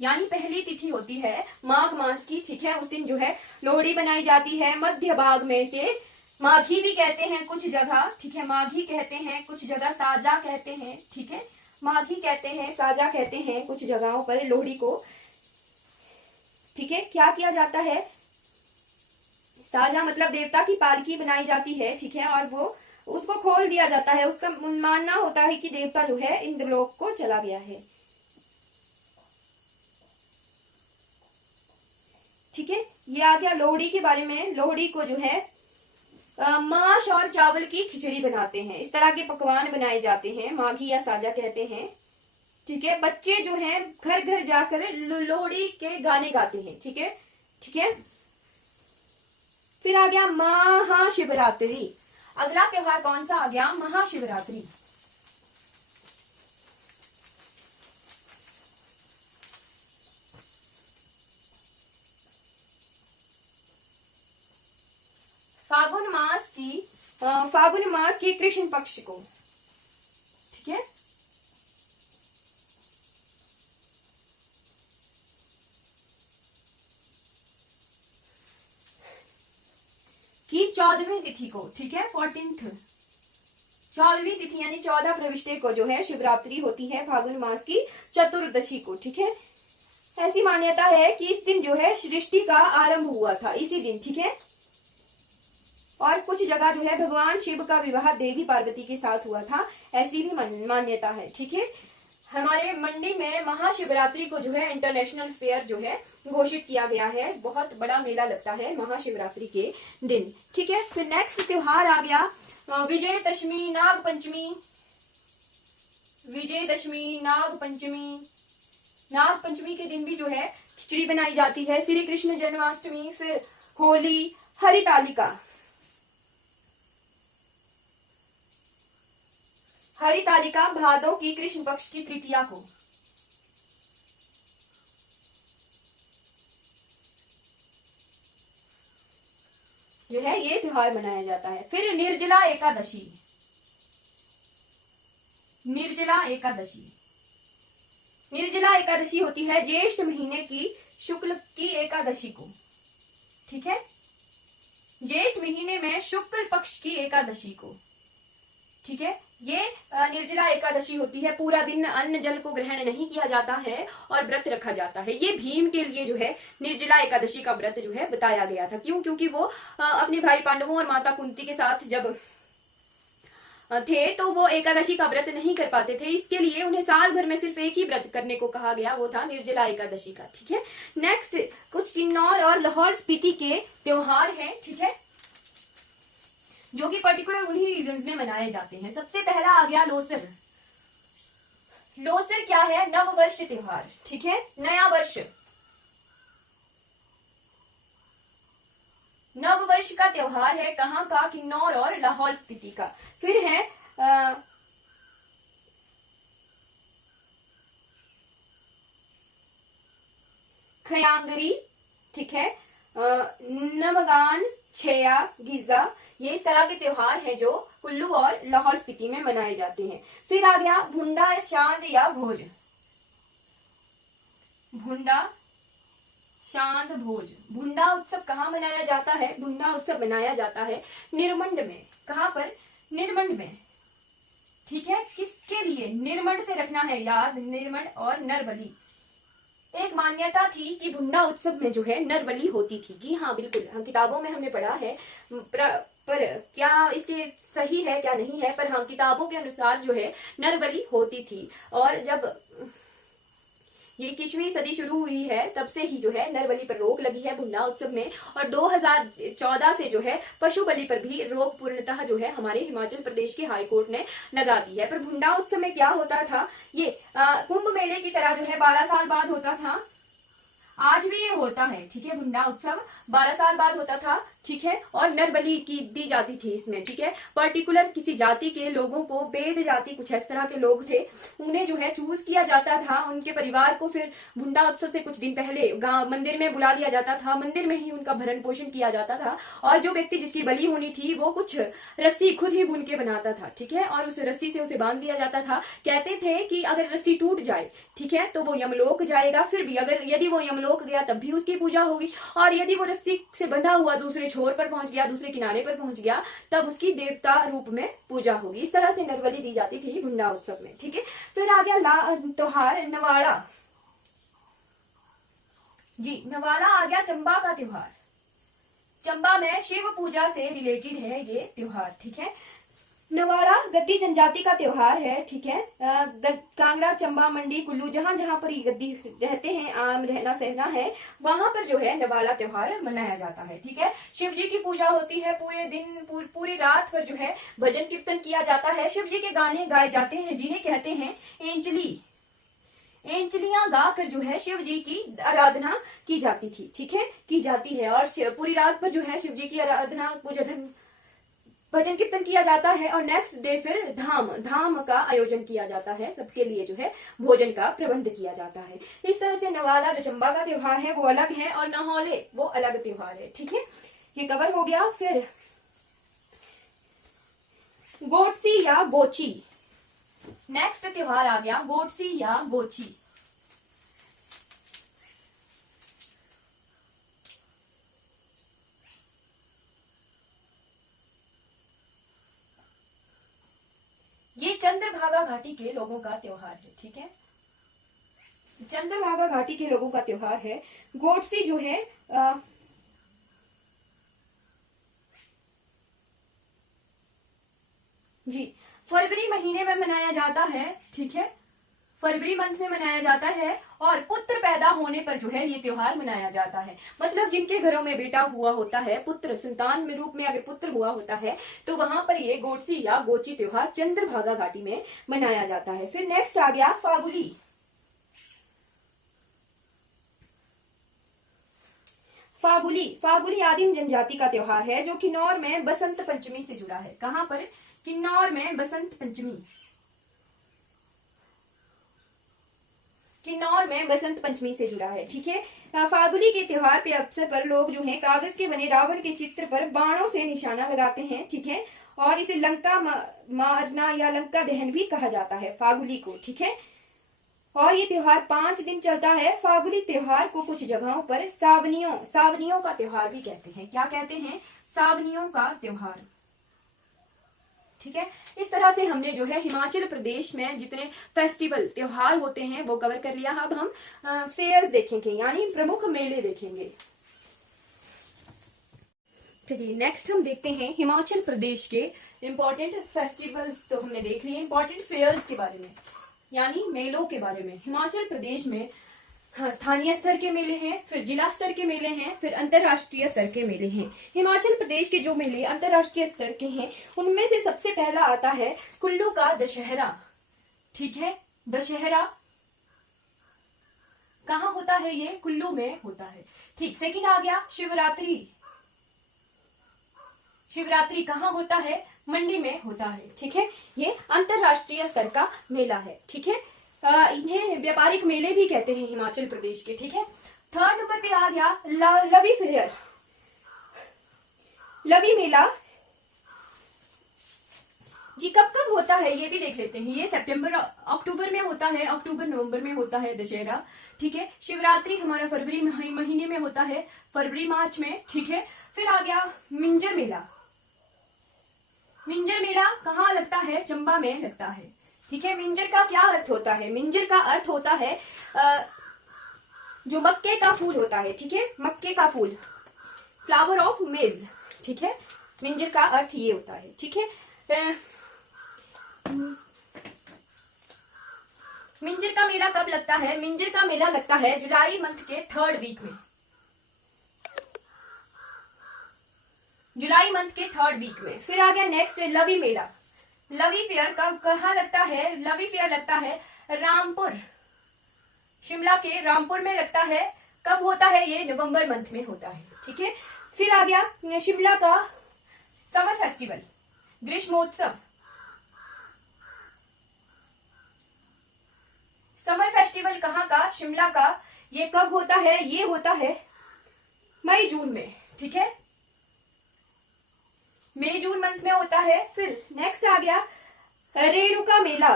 यानी पहली तिथि होती है माघ मास की, ठीक है। उस दिन जो है लोहड़ी बनाई जाती है। मध्य भाग में से माघी भी कहते हैं कुछ जगह, ठीक है, माघी कहते हैं कुछ जगह, साजा कहते हैं, ठीक है। माघी कहते हैं, साजा कहते हैं कुछ जगहों पर लोहड़ी को, ठीक है। क्या किया जाता है? साजा मतलब देवता की पालकी बनाई जाती है, ठीक है, और वो उसको खोल दिया जाता है। उसका मानना होता है कि देवता जो है इंद्रलोक को चला गया है, ठीक है। ये आ गया लोहड़ी के बारे में। लोहड़ी को जो है माश और चावल की खिचड़ी बनाते हैं। इस तरह के पकवान बनाए जाते हैं, माघी या साजा कहते हैं, ठीक है। बच्चे जो हैं घर घर जाकर लोहड़ी के गाने गाते हैं, ठीक है, ठीक है। फिर आ गया महाशिवरात्रि। अगला त्योहार कौन सा आ गया? महाशिवरात्रि। फागुन मास की कृष्ण पक्ष को, ठीक है, की 14वीं तिथि को, ठीक है, 14th 14वीं तिथि यानी 14 प्रविष्टे को जो है शिवरात्रि होती है फागुन मास की चतुर्दशी को, ठीक है। ऐसी मान्यता है कि इस दिन जो है सृष्टि का आरंभ हुआ था इसी दिन, ठीक है। और कुछ जगह जो है भगवान शिव का विवाह देवी पार्वती के साथ हुआ था, ऐसी भी मान्यता है, ठीक है। हमारे मंडी में महाशिवरात्रि को जो है इंटरनेशनल फेयर जो है घोषित किया गया है। बहुत बड़ा मेला लगता है महाशिवरात्रि के दिन, ठीक है। फिर नेक्स्ट त्योहार आ गया विजयदशमी, नागपंचमी। विजयदशमी, नागपंचमी के दिन भी जो है खिचड़ी बनाई जाती है। श्री कृष्ण जन्माष्टमी, फिर होली, हरितालिका भादों की कृष्ण पक्ष की तृतीया को, जो है ये त्योहार मनाया जाता है। फिर निर्जला एकादशी। निर्जला एकादशी होती है ज्येष्ठ महीने की शुक्ल की एकादशी को, ठीक है। ज्येष्ठ महीने में शुक्ल पक्ष की एकादशी को, ठीक है। ये निर्जला एकादशी होती है। पूरा दिन अन्न जल को ग्रहण नहीं किया जाता है और व्रत रखा जाता है। ये भीम के लिए जो है निर्जला एकादशी का व्रत जो है बताया गया था। क्यों? क्योंकि वो अपने भाई पांडवों और माता कुंती के साथ जब थे तो वो एकादशी का व्रत नहीं कर पाते थे, इसके लिए उन्हें साल भर में सिर्फ एक ही व्रत करने को कहा गया, वो था निर्जला एकादशी का, ठीक है। नेक्स्ट कुछ किन्नौर और लाहौल स्पीति के त्योहार हैं, ठीक है, जो कि पर्टिकुलर उन्हीं रीजन्स में मनाए जाते हैं। सबसे पहला आ गया लोसर। लोसर क्या है? नव वर्ष त्योहार, ठीक है, नया वर्ष। नव वर्ष का त्योहार है कहाँ का, किन्नौर और लाहौल स्पीति का। फिर है खयांगरी, ठीक है, नमगान, छेया, गीजा, ये इस तरह के त्योहार हैं जो कुल्लू और लाहौल स्पीति में मनाए जाते हैं। फिर आ गया भुंडा, शांद या भोज। भुंडा, शांत, भोज। भुंडा उत्सव कहाँ मनाया जाता है? भुंडा उत्सव मनाया जाता है निरमंड में। कहाँ पर? निरमंड में, ठीक है। किसके लिए? निरमंड से रखना है याद, निरमंड और नरबली। एक मान्यता थी कि भुंडा उत्सव में जो है नरबली होती थी। जी हाँ, बिल्कुल, हम किताबों में हमने पढ़ा है, पर क्या इसके सही है क्या नहीं है, पर हाँ किताबों के अनुसार जो है नरबली होती थी। और जब ये 21वीं सदी शुरू हुई है तब से ही जो है नरबली पर रोक लगी है भुंडा उत्सव में। और 2014 से जो है पशु बलि पर भी रोक पूर्णतः जो है हमारे हिमाचल प्रदेश की हाई कोर्ट ने लगा दी है। पर भुंडा उत्सव में क्या होता था, ये कुंभ मेले की तरह जो है 12 साल बाद होता था। आज भी ये होता है, ठीक है। भुंडा उत्सव 12 साल बाद होता था, ठीक है। और नरबली की दी जाती थी इसमें, ठीक है। पर्टिकुलर किसी जाति के लोगों को, बेद जाति कुछ इस तरह के लोग थे, उन्हें जो है चूज किया जाता था। उनके परिवार को फिर भुंडा उत्सव से कुछ दिन पहले गांव मंदिर में बुला लिया जाता था, मंदिर में ही उनका भरण पोषण किया जाता था। और जो व्यक्ति जिसकी बलि होनी थी वो कुछ रस्सी खुद ही बुन के बनाता था, ठीक है। और उस रस्सी से उसे बांध दिया जाता था। कहते थे कि अगर रस्सी टूट जाए, ठीक है, तो वो यमलोक जाएगा। फिर भी अगर यदि वो यमलोक गया तब भी उसकी पूजा होगी। और यदि वो रस्सी से बंधा हुआ दूसरे छोर पर पहुंच गया, दूसरे किनारे पर पहुंच गया, तब उसकी देवता रूप में पूजा होगी। इस तरह से नरबली दी जाती थी भुंडा उत्सव में, ठीक है। फिर आ गया त्योहार नवाड़ा। जी, नवाड़ा आ गया चंबा का त्योहार। चंबा में शिव पूजा से रिलेटेड है ये त्योहार, ठीक है। नवाड़ा गद्दी जनजाति का त्योहार है, ठीक है। कांगड़ा, चंबा, मंडी, कुल्लू, जहां जहां पर गद्दी रहते हैं, आम रहना सहना है, वहां पर जो है नवाड़ा त्योहार मनाया जाता है, ठीक है। शिव जी की पूजा होती है पूरे दिन, पूरी रात पर जो है भजन कीर्तन किया जाता है। शिव जी के गाने गाए जाते हैं जिन्हें कहते हैं एंचली। एंचलियां गाकर जो है शिव जी की आराधना की जाती थी, ठीक है, की जाती है। और पूरी रात पर जो है शिव जी की आराधना, पूजा, भजन कीर्तन किया जाता है। और नेक्स्ट डे फिर धाम का आयोजन किया जाता है। सबके लिए जो है भोजन का प्रबंध किया जाता है। इस तरह से नवाला जो चंबा का त्योहार है वो अलग है, और नहौले वो अलग त्योहार है, ठीक है। ये कवर हो गया। फिर गोटसी या गोची, नेक्स्ट त्योहार आ गया गोटसी या गोची। ये चंद्रभागा घाटी के लोगों का त्योहार है, ठीक है। चंद्रभागा घाटी के लोगों का त्योहार है। गोटसी जो है जी फरवरी महीने में मनाया जाता है, ठीक है। फरवरी मंथ में मनाया जाता है। और पुत्र पैदा होने पर जो है ये त्योहार मनाया जाता है। मतलब जिनके घरों में बेटा हुआ होता है, पुत्र संतान में रूप में अगर पुत्र हुआ होता है, तो वहां पर ये गोटसी या गोची त्योहार चंद्रभागा घाटी में मनाया जाता है। फिर नेक्स्ट आ गया फागुली। फागुली आदिम जनजाति का त्योहार है जो किन्नौर में बसंत पंचमी से जुड़ा है। कहां पर? किन्नौर में बसंत पंचमी। किन्नौर में बसंत पंचमी से जुड़ा है, ठीक है। फागुली के त्योहार पे अवसर पर लोग जो है कागज के बने रावण के चित्र पर बाणों से निशाना लगाते हैं, ठीक है। और इसे लंका मारना या लंका दहन भी कहा जाता है फागुली को, ठीक है। और ये त्योहार 5 दिन चलता है। फागुली त्योहार को कुछ जगहों पर सावनियों का त्योहार भी कहते हैं। क्या कहते हैं? सावनियों का त्योहार, ठीक है। इस तरह से हमने जो है हिमाचल प्रदेश में जितने फेस्टिवल त्योहार होते हैं वो कवर कर लिया। अब हम फेयर्स देखेंगे, यानी प्रमुख मेले देखेंगे, ठीक है। नेक्स्ट हम देखते हैं हिमाचल प्रदेश के इम्पोर्टेंट फेस्टिवल्स। तो हमने देख लिए इम्पोर्टेंट फेयर्स के बारे में, यानी मेलों के बारे में। हिमाचल प्रदेश में स्थानीय स्तर के मेले हैं, फिर जिला स्तर के मेले हैं, फिर अंतरराष्ट्रीय स्तर के मेले हैं। हिमाचल प्रदेश के जो मेले अंतरराष्ट्रीय स्तर के हैं उनमें से सबसे पहला आता है कुल्लू का दशहरा, ठीक है। दशहरा कहाँ होता है? ये कुल्लू में होता है, ठीक। सेकंड आ गया शिवरात्रि। शिवरात्रि कहाँ होता है? मंडी में होता है। ठीक है, ये अंतरराष्ट्रीय स्तर का मेला है। ठीक है, इन्हें व्यापारिक मेले भी कहते हैं हिमाचल प्रदेश के। ठीक है, थर्ड नंबर पे आ गया लवी फेयर। लवी मेला जी कब कब होता है ये भी देख लेते हैं। ये सितंबर अक्टूबर में होता है, अक्टूबर नवंबर में होता है दशहरा। ठीक है, शिवरात्रि हमारा फरवरी महीने में होता है, फरवरी मार्च में। ठीक है, फिर आ गया मिंजर मेला। मिंजर मेला कहाँ लगता है? चंबा में लगता है। ठीक है, मिंजर का क्या अर्थ होता है? मिंजर का अर्थ होता है जो मक्के का फूल होता है। ठीक है, मक्के का फूल, फ्लावर ऑफ मेज। ठीक है, मिंजर का अर्थ ये होता है। ठीक है, मिंजर का मेला कब लगता है? मिंजर का मेला लगता है जुलाई मंथ के थर्ड वीक में। जुलाई मंथ के थर्ड वीक में। फिर आ गया नेक्स्ट लवी मेला। लवी फेयर कहाँ लगता है? लवी फेयर लगता है रामपुर, शिमला के रामपुर में लगता है। कब होता है ये? नवंबर मंथ में होता है। ठीक है, फिर आ गया शिमला का समर फेस्टिवल, ग्रीष्मोत्सव। समर फेस्टिवल कहाँ का? शिमला का। ये कब होता है? ये होता है मई जून में। ठीक है, मई जून मंथ में होता है। फिर नेक्स्ट आ गया रेणुका मेला,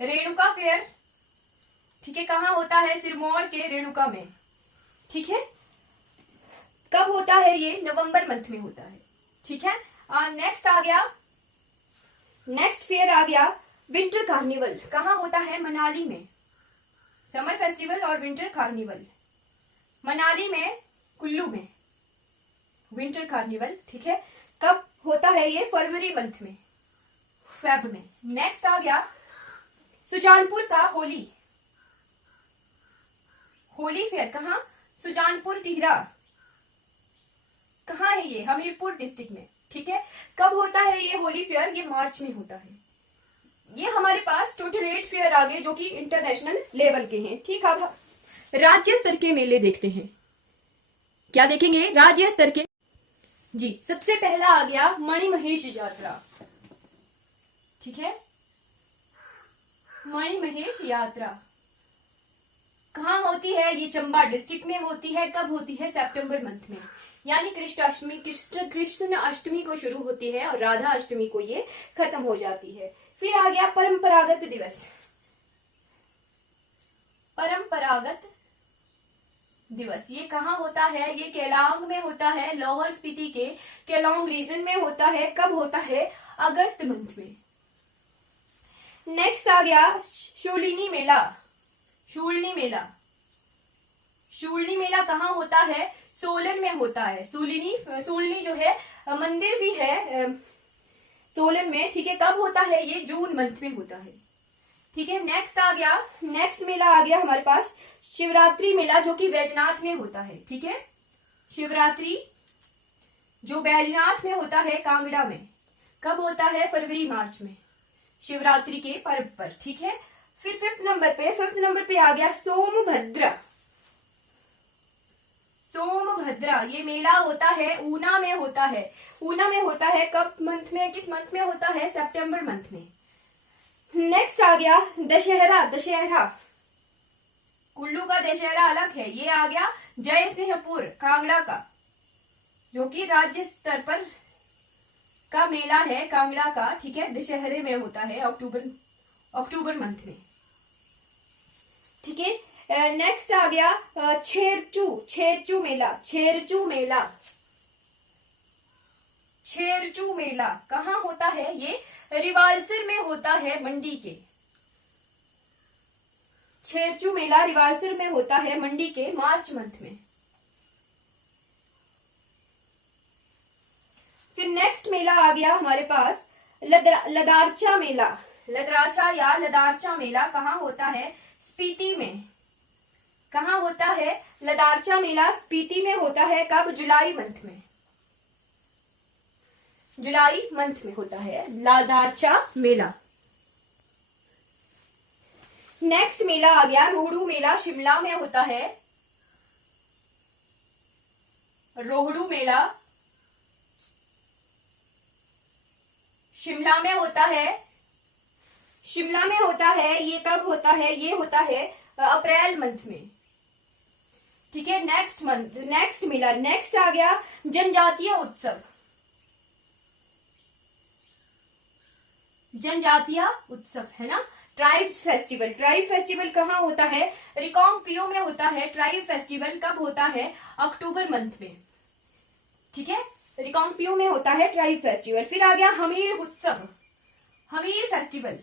रेणुका फेयर। ठीक है, कहाँ होता है? सिरमौर के रेणुका में। ठीक है, कब होता है ये? नवंबर मंथ में होता है। ठीक है, नेक्स्ट आ गया, नेक्स्ट फेयर आ गया विंटर कार्निवल। कहाँ होता है? मनाली में। समर फेस्टिवल और विंटर कार्निवल मनाली में, कुल्लू में विंटर कार्निवल। ठीक है, कब होता है ये? फरवरी मंथ में, फेब में। नेक्स्ट आ गया सुजानपुर का होली, होली फेयर। कहाँ? सुजानपुर टिहरा। कहाँ है ये? हमीरपुर डिस्ट्रिक्ट में। ठीक है, कब होता है ये होली फेयर? ये मार्च में होता है। ये हमारे पास टोटल 8 फेयर आ गए जो कि इंटरनेशनल लेवल के हैं। ठीक, अब राज्य स्तर के मेले देखते हैं। क्या देखेंगे? राज्य स्तर के। जी, सबसे पहला आ गया मणिमहेश यात्रा। ठीक है, मणिमहेश यात्रा कहाँ होती है? ये चंबा डिस्ट्रिक्ट में होती है। कब होती है? सितंबर मंथ में, यानी कृष्ण अष्टमी को शुरू होती है और राधा अष्टमी को ये खत्म हो जाती है। फिर आ गया परंपरागत दिवस, परंपरागत दिवस। ये कहाँ होता है? ये केलांग में होता है, लाहौल स्पीति के केलांग रीजन में होता है। कब होता है? अगस्त मंथ में। नेक्स्ट आ गया शूलिनी मेला, शूलनी मेला। शूलनी मेला कहाँ होता है? सोलन में होता है। सूलनी जो है मंदिर भी है सोलन में। ठीक है, कब होता है? ये जून मंथ में होता है। ठीक है, नेक्स्ट आ गया, नेक्स्ट मेला आ गया हमारे पास शिवरात्रि मेला जो कि बैजनाथ में होता है। ठीक है, शिवरात्रि जो बैजनाथ में होता है, कांगड़ा में। कब होता है? फरवरी मार्च में, शिवरात्रि के पर्व पर। ठीक है, फिर फिफ्थ नंबर पे आ गया सोमभद्रा। सोमभद्रा ये मेला होता है, ऊना में होता है। ऊना में होता है कब मंथ में? किस मंथ में होता है? सितंबर मंथ में। नेक्स्ट आ गया दशहरा, दशहरा कुल्लू का दशहरा अलग है। ये आ गया जय सिंहपुर कांगड़ा का, जो कि राज्य स्तर पर का मेला है कांगड़ा का। ठीक है, दशहरे में होता है अक्टूबर मंथ में। ठीक है, नेक्स्ट आ गया छेरचू मेला, छेरचू मेला कहाँ होता है? ये रिवालसर में होता है, मंडी के। छेरचू मेला रिवालसर में होता है, मंडी के, मार्च मंथ में। फिर नेक्स्ट मेला आ गया हमारे पास लदारचा मेला। लदारचा मेला कहाँ होता है? स्पीति में। कहाँ होता है? लदारचा मेला स्पीति में होता है। कब? जुलाई मंथ में, जुलाई मंथ में होता है लदारचा मेला। नेक्स्ट मेला आ गया रोहड़ू मेला, शिमला में होता है। रोहड़ू मेला शिमला में होता है, शिमला में होता है। ये कब होता है? ये होता है अप्रैल मंथ में, ठीक है। नेक्स्ट मंथ, नेक्स्ट मेला, नेक्स्ट आ गया जनजातीय उत्सव। जनजातीय उत्सव है ना, ट्राइब्स फेस्टिवल। ट्राइब फेस्टिवल कहाँ होता है? रिकांगपियो में होता है। ट्राइब फेस्टिवल कब होता है? अक्टूबर मंथ में, ठीक है। रिकांगपियो में होता है ट्राइब फेस्टिवल। फिर आ गया हमीर उत्सव, हमीर फेस्टिवल।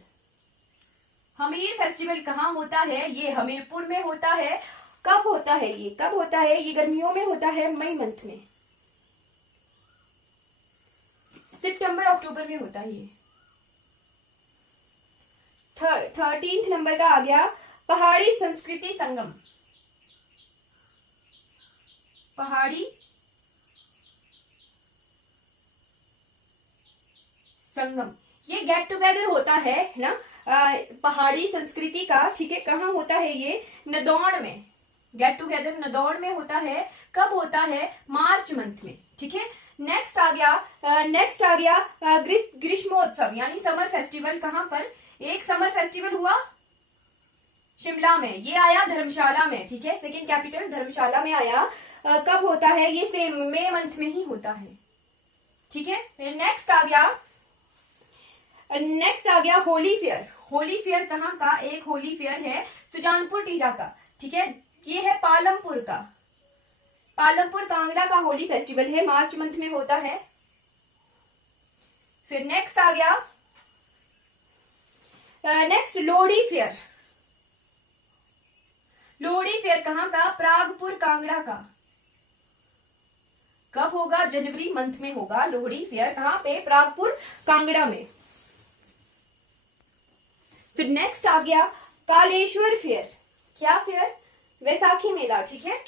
हमीर फेस्टिवल कहाँ होता है? ये हमीरपुर में होता है। कब होता है ये? कब होता है ये? गर्मियों में होता है, मई मंथ में। सितंबर अक्टूबर में होता है ये। 13th नंबर का आ गया पहाड़ी संस्कृति संगम। पहाड़ी संगम, ये गेट टुगेदर होता है ना पहाड़ी संस्कृति का, ठीक है। कहाँ होता है ये? नदौड़ में। गेट टुगेदर नदौड़ में होता है। कब होता है? मार्च मंथ में, ठीक है। नेक्स्ट आ गया ग्रीष्मोत्सव यानी समर फेस्टिवल। कहाँ पर? एक समर फेस्टिवल हुआ शिमला में, ये आया धर्मशाला में, ठीक है। सेकेंड कैपिटल धर्मशाला में आया। कब होता है? ये सेम मई मंथ में ही होता है, ठीक है। फिर नेक्स्ट आ गया होली फेयर। होली फेयर कहाँ का? एक होली फेयर है सुजानपुर टीला का, ठीक है। ये है पालमपुर का, पालमपुर कांगड़ा का होली फेस्टिवल है, मार्च मंथ में होता है। फिर नेक्स्ट आ गया next Lohri fair. Lohri fair कहाँ का? प्रागपुर कांगड़ा का। कब होगा? जनवरी मंथ में होगा लोहड़ी फेयर। कहाँ पे? प्रागपुर कांगड़ा में। फिर नेक्स्ट आ गया कालेश्वर फेयर। क्या फेयर? वैसाखी मेला, ठीक है।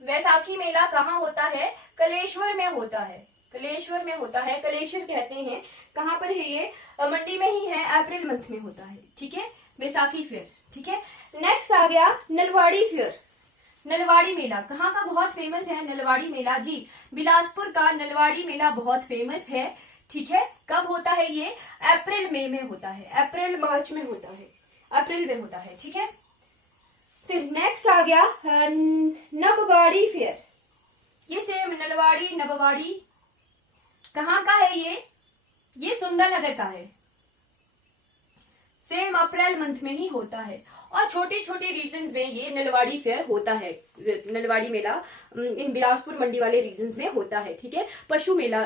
वैसाखी मेला कहाँ होता है? कलेश्वर में होता है, कलेश्वर में होता है। कलेश्वर कहते हैं। कहाँ पर है ये? मंडी में ही है, अप्रैल मंथ में होता है, ठीक है। वैसाखी फेयर, ठीक है। नेक्स्ट आ गया नलवाड़ी फेयर। नलवाड़ी मेला कहाँ का? बहुत फेमस है नलवाड़ी मेला जी, बिलासपुर का नलवाड़ी मेला बहुत फेमस है, ठीक है। कब होता है ये? अप्रैल मई में होता है, अप्रैल मार्च में होता है, अप्रैल में होता है, ठीक है। फिर नेक्स्ट आ गया नबवाड़ी फेयर। ये सेम नलवाड़ी नबवाड़ी कहाँ का है ये सुंदरनगर का है। सेम अप्रैल मंथ में ही होता है और छोटी छोटी रीजन्स में ये नलवाड़ी फेयर होता है। नलवाड़ी मेला इन बिलासपुर मंडी वाले रीजन्स में होता है, ठीक है। पशु मेला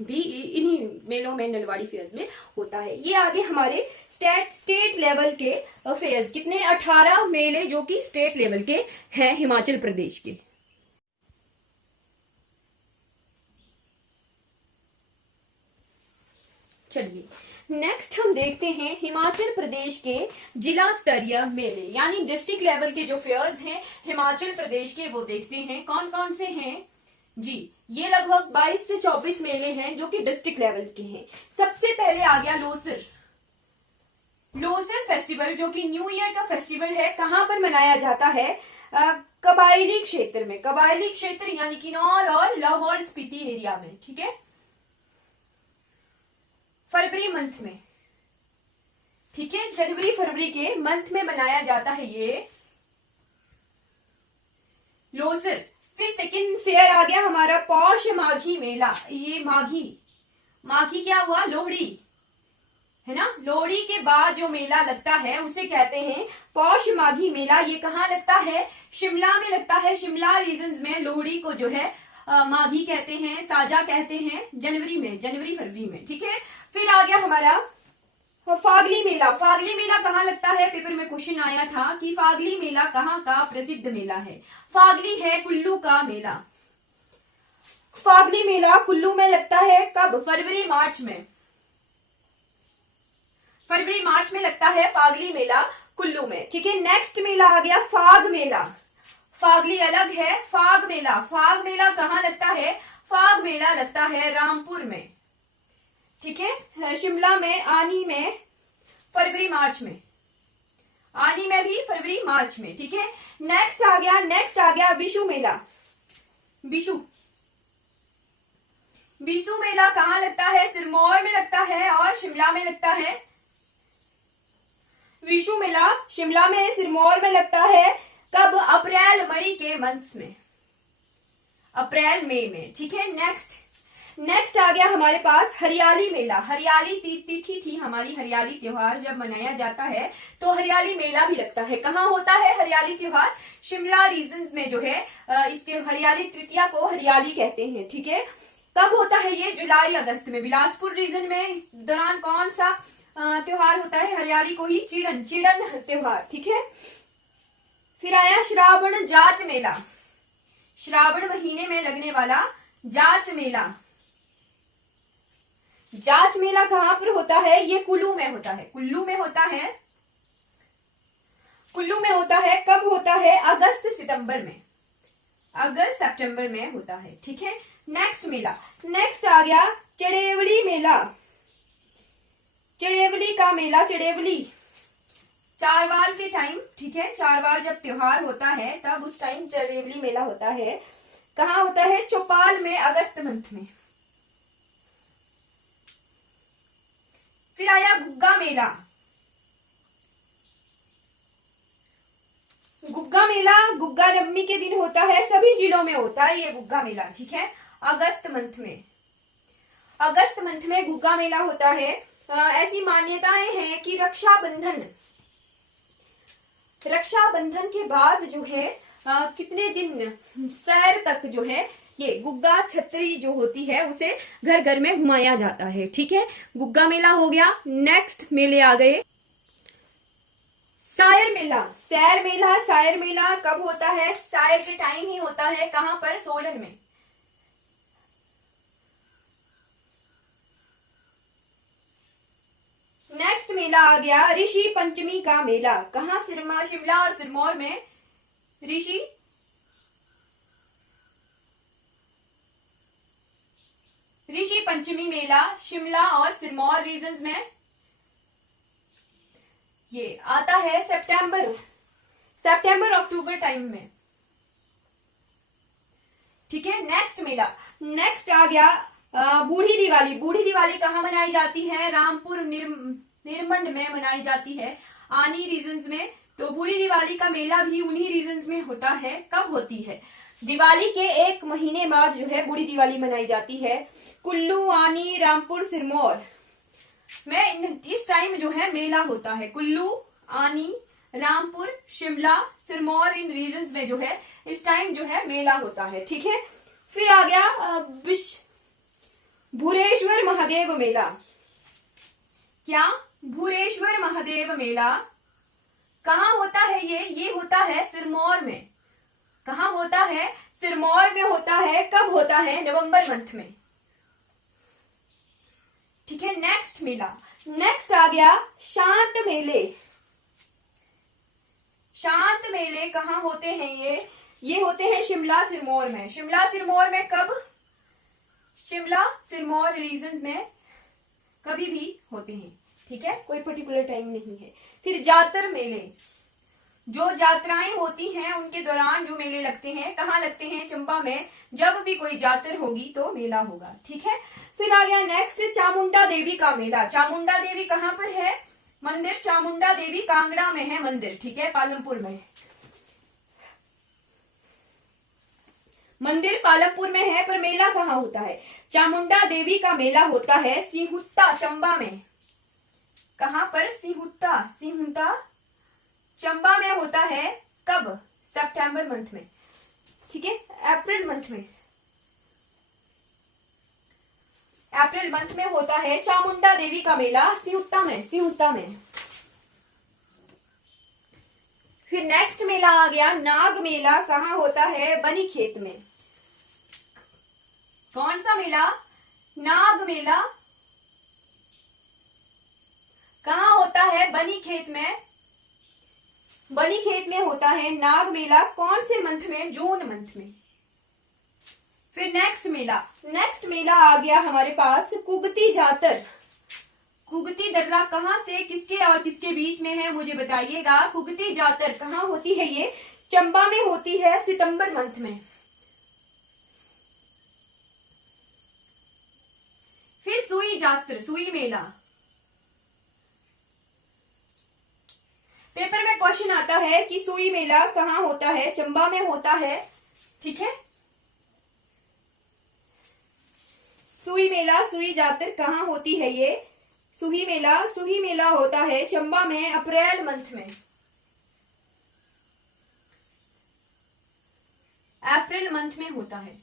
भी इन्हीं मेलों में नलवाड़ी फेयर्स में होता है। ये आगे हमारे स्टेट लेवल के फेयर्स, कितने? 18 मेले जो कि स्टेट लेवल के हैं हिमाचल प्रदेश के। चलिए नेक्स्ट हम देखते हैं हिमाचल प्रदेश के जिला स्तरीय मेले यानी डिस्ट्रिक्ट लेवल के जो फेयर्स हैं हिमाचल प्रदेश के, वो देखते हैं कौन कौन से हैं जी। ये लगभग 22 से 24 मेले हैं जो कि डिस्ट्रिक्ट लेवल के हैं। सबसे पहले आ गया लोसर। लोसर फेस्टिवल जो कि न्यू ईयर का फेस्टिवल है, कहां पर मनाया जाता है? कबायली क्षेत्र में, कबायली क्षेत्र यानी किन्नौर और लाहौल स्पीति एरिया में, ठीक है। फरवरी मंथ में, ठीक है, जनवरी फरवरी के मंथ में मनाया जाता है ये लोसर। फिर सेकंड फेयर आ गया हमारा पौष माघी मेला। ये माघी क्या हुआ? लोहड़ी है ना। लोहड़ी के बाद जो मेला लगता है उसे कहते हैं पौष माघी मेला। ये कहाँ लगता है? शिमला में लगता है। शिमला रीजन्स में लोहड़ी को जो है माघी कहते हैं, साजा कहते हैं, जनवरी फरवरी में, ठीक है। फिर आ गया हमारा फागली मेला। फागली मेला कहाँ लगता है? पेपर में क्वेश्चन आया था कि फागली मेला कहाँ का प्रसिद्ध मेला है। फागली है कुल्लू का मेला। फागली मेला कुल्लू में लगता है। कब? फरवरी मार्च में। फरवरी मार्च में लगता है फागली मेला कुल्लू में, ठीक है। नेक्स्ट मेला आ गया फाग मेला। फागली अलग है, फाग मेला। फाग मेला कहाँ लगता है? फाग मेला लगता है रामपुर में, ठीक है। शिमला में, आनी में, फरवरी मार्च में, आनी में भी फरवरी मार्च में, ठीक है। नेक्स्ट आ गया विशु मेला। विशु विशु मेला कहाँ लगता है? सिरमौर में लगता है और शिमला में लगता है। विशु मेला शिमला में, सिरमौर में लगता है। कब? अप्रैल मई के मंथ्स में, अप्रैल मई में। ठीक है, नेक्स्ट आ गया हमारे पास हरियाली मेला। हरियाली तिथि थी हमारी, हरियाली त्योहार जब मनाया जाता है तो हरियाली मेला भी लगता है। कहाँ होता है हरियाली त्योहार? शिमला रीजन में जो है इसके हरियाली तृतीया को हरियाली कहते हैं। ठीक है, कब होता है ये? जुलाई अगस्त में। बिलासपुर रीजन में इस दौरान कौन सा त्योहार होता है? हरियाली को ही चिड़न त्योहार। ठीक है, फिर आया श्रावण जाच मेला। श्रावण महीने में लगने वाला जाच मेला। जाच मेला कहां पर होता है? ये कुल्लू में होता है। कुल्लू में होता है, कुल्लू में होता है। कब होता है? अगस्त सितंबर में, अगस्त सितंबर में होता है। ठीक है, नेक्स्ट आ गया चड़ेवली मेला। चड़ेवली का मेला, चड़ेवली चारवाल के टाइम। ठीक है, चारवाल जब त्योहार होता है तब उस टाइम चड़ेवली मेला होता है। कहाँ होता है? चौपाल में, अगस्त मंथ में। फिर आया गुग्गा मेला। गुग्गा मेला गुग्गा नवमी के दिन होता है, सभी जिलों में होता है ये गुग्गा मेला। ठीक है, अगस्त मंथ में, अगस्त मंथ में गुग्गा मेला होता है। ऐसी मान्यताएं हैं कि रक्षाबंधन के बाद जो है कितने दिन सैर तक जो है ये गुग्गा छतरी जो होती है उसे घर घर में घुमाया जाता है। ठीक है, गुग्गा मेला हो गया। नेक्स्ट मेले आ गए सायर मेला। सायर मेला कब होता है? सायर के टाइम ही होता है। कहां पर? सोलन में। नेक्स्ट मेला आ गया ऋषि पंचमी का मेला। कहां? शिमला और सिरमौर में ऋषि पंचमी मेला शिमला और सिरमौर रीजन्स में ये आता है सितंबर अक्टूबर टाइम में। ठीक है, नेक्स्ट आ गया बूढ़ी दिवाली। बूढ़ी दिवाली कहाँ मनाई जाती है? रामपुर निरमंड में मनाई जाती है, आनी रीजन्स में। तो बूढ़ी दिवाली का मेला भी उन्हीं रीजन्स में होता है। कब होती है? दिवाली के 1 महीने बाद जो है बूढ़ी दिवाली मनाई जाती है। कुल्लू, आनी, रामपुर, सिरमौर में इस टाइम जो है मेला होता है। कुल्लू, आनी, रामपुर, शिमला, सिरमौर इन रीजन्स में जो है इस टाइम जो है मेला होता है। ठीक है, फिर आ गया भूरेश्वर महादेव मेला। क्या? भूरेश्वर महादेव मेला कहाँ होता है? ये होता है सिरमौर में। कहाँ होता है? सिरमौर में होता है। कब होता है? नवंबर मंथ में। ठीक है, नेक्स्ट आ गया शांत मेले। शांत मेले कहाँ होते हैं? ये होते हैं शिमला सिरमौर में। शिमला सिरमौर में कब? शिमला सिरमौर रीजन में कभी भी होते हैं। ठीक है, कोई पर्टिकुलर टाइम नहीं है। फिर जातर मेले, जो यात्राएं होती हैं उनके दौरान जो मेले लगते हैं, कहाँ लगते हैं? चंबा में। जब भी कोई जातर होगी तो मेला होगा। ठीक है, फिर आ गया नेक्स्ट चामुंडा देवी का मेला। चामुंडा देवी कहाँ पर है? मंदिर चामुंडा देवी कांगड़ा में है मंदिर। ठीक है, पालमपुर में मंदिर पालमपुर में है, पर मेला कहाँ होता है? चामुंडा देवी का मेला होता है सिहुत्ता, चंबा में। कहाँ पर? सिहुत्ता चंबा में होता है। कब? सितंबर मंथ में। ठीक है, अप्रैल मंथ में होता है चामुंडा देवी का मेला सिहुत्ता में। फिर नेक्स्ट मेला आ गया नाग मेला। कहाँ होता है? बनीखेत में। कौन सा मेला? नाग मेला कहाँ होता है? बनीखेत में। बनीखेत में होता है नाग मेला। कौन से मंथ में? जून मंथ में। फिर नेक्स्ट मेला आ गया हमारे पास कुगती जातर। कुगती दर्रा कहाँ से किसके और किसके बीच में है, मुझे बताइएगा। कुगती जातर कहाँ होती है? ये चंबा में होती है, सितंबर मंथ में। फिर सुई जात्र, सुई मेला। पेपर में क्वेश्चन आता है कि सुई मेला कहाँ होता है, चंबा में होता है, ठीक है। सुई मेला, सुई जात्र कहाँ होती है ये, सुई मेला होता है चंबा में अप्रैल मंथ में, अप्रैल मंथ में होता है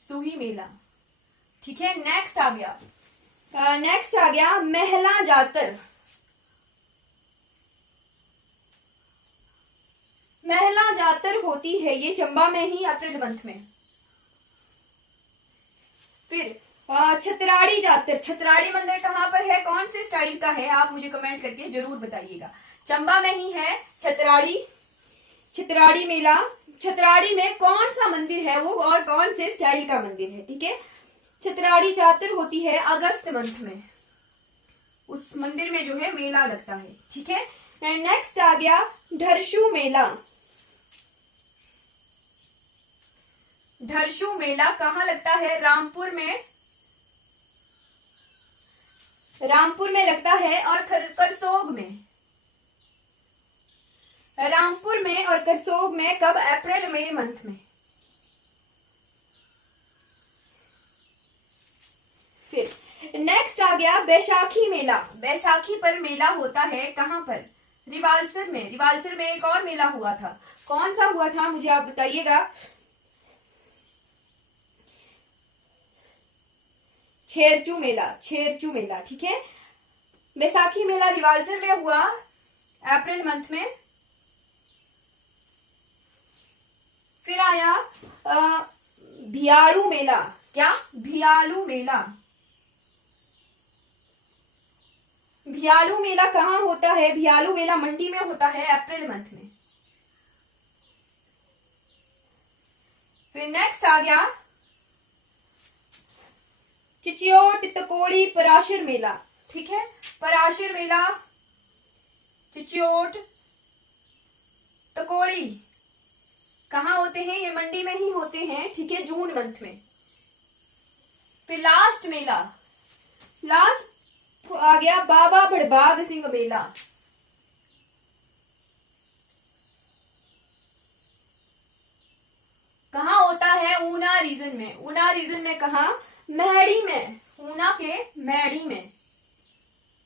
सुई मेला, ठीक है। नेक्स्ट आ गया महिला जातर। महिला जातर होती है ये चंबा में ही अप्रैल मंथ में। फिर छतराड़ी जातर, छतराड़ी मंदिर कहाँ पर है, कौन से स्टाइल का है, आप मुझे कमेंट करके जरूर बताइएगा। चंबा में ही है छतराड़ी मेला। छतराड़ी में कौन सा मंदिर है वो और कौन से स्टाइल का मंदिर है, ठीक है। छतराड़ी जातर होती है अगस्त मंथ में, उस मंदिर में जो है मेला लगता है, ठीक है। एंड नेक्स्ट आ गया ढरशू मेला। ढरशू मेला कहाँ लगता है, रामपुर में लगता है, और करसोग में, रामपुर में और करसोग में कब, अप्रैल मई मंथ में। फिर नेक्स्ट आ गया बैसाखी मेला। बैसाखी पर मेला होता है कहां पर, रिवालसर में। रिवालसर में एक और मेला हुआ था, कौन सा हुआ था मुझे आप बताइएगा। छेरचू मेला, ठीक है। बैसाखी मेला रिवालसर में हुआ अप्रैल मंथ में। फिर आया भियाड़ू मेला। क्या, भियालू मेला। भियालू मेला कहाँ होता है, भियालू मेला मंडी में होता है अप्रैल मंथ में। फिर नेक्स्ट आ गया चिचियोट तकोड़ी पराशर मेला, ठीक है। पराशर मेला, चिचियोट, तकोड़ी कहाँ होते हैं, ये मंडी में ही होते हैं, ठीक है, जून मंथ में। फिर लास्ट आ गया बाबा भड़बाग सिंह मेला। कहाँ होता है, ऊना रीजन में। ऊना रीजन में कहा, मैड़ी में, ऊना के मैड़ी में।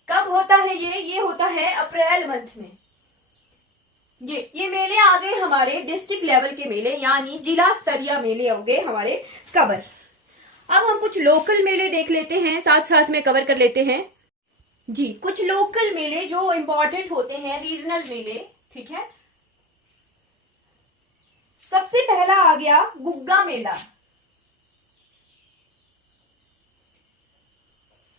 कब होता है ये होता है अप्रैल मंथ में। ये मेले आ गए हमारे डिस्ट्रिक्ट लेवल के मेले, यानी जिला स्तरीय मेले हो गए हमारे कवर। अब हम कुछ लोकल मेले देख लेते हैं, साथ साथ में कवर कर लेते हैं जी। कुछ लोकल मेले जो इंपॉर्टेंट होते हैं, रीजनल मेले, ठीक है। सबसे पहला आ गया गुग्गा मेला।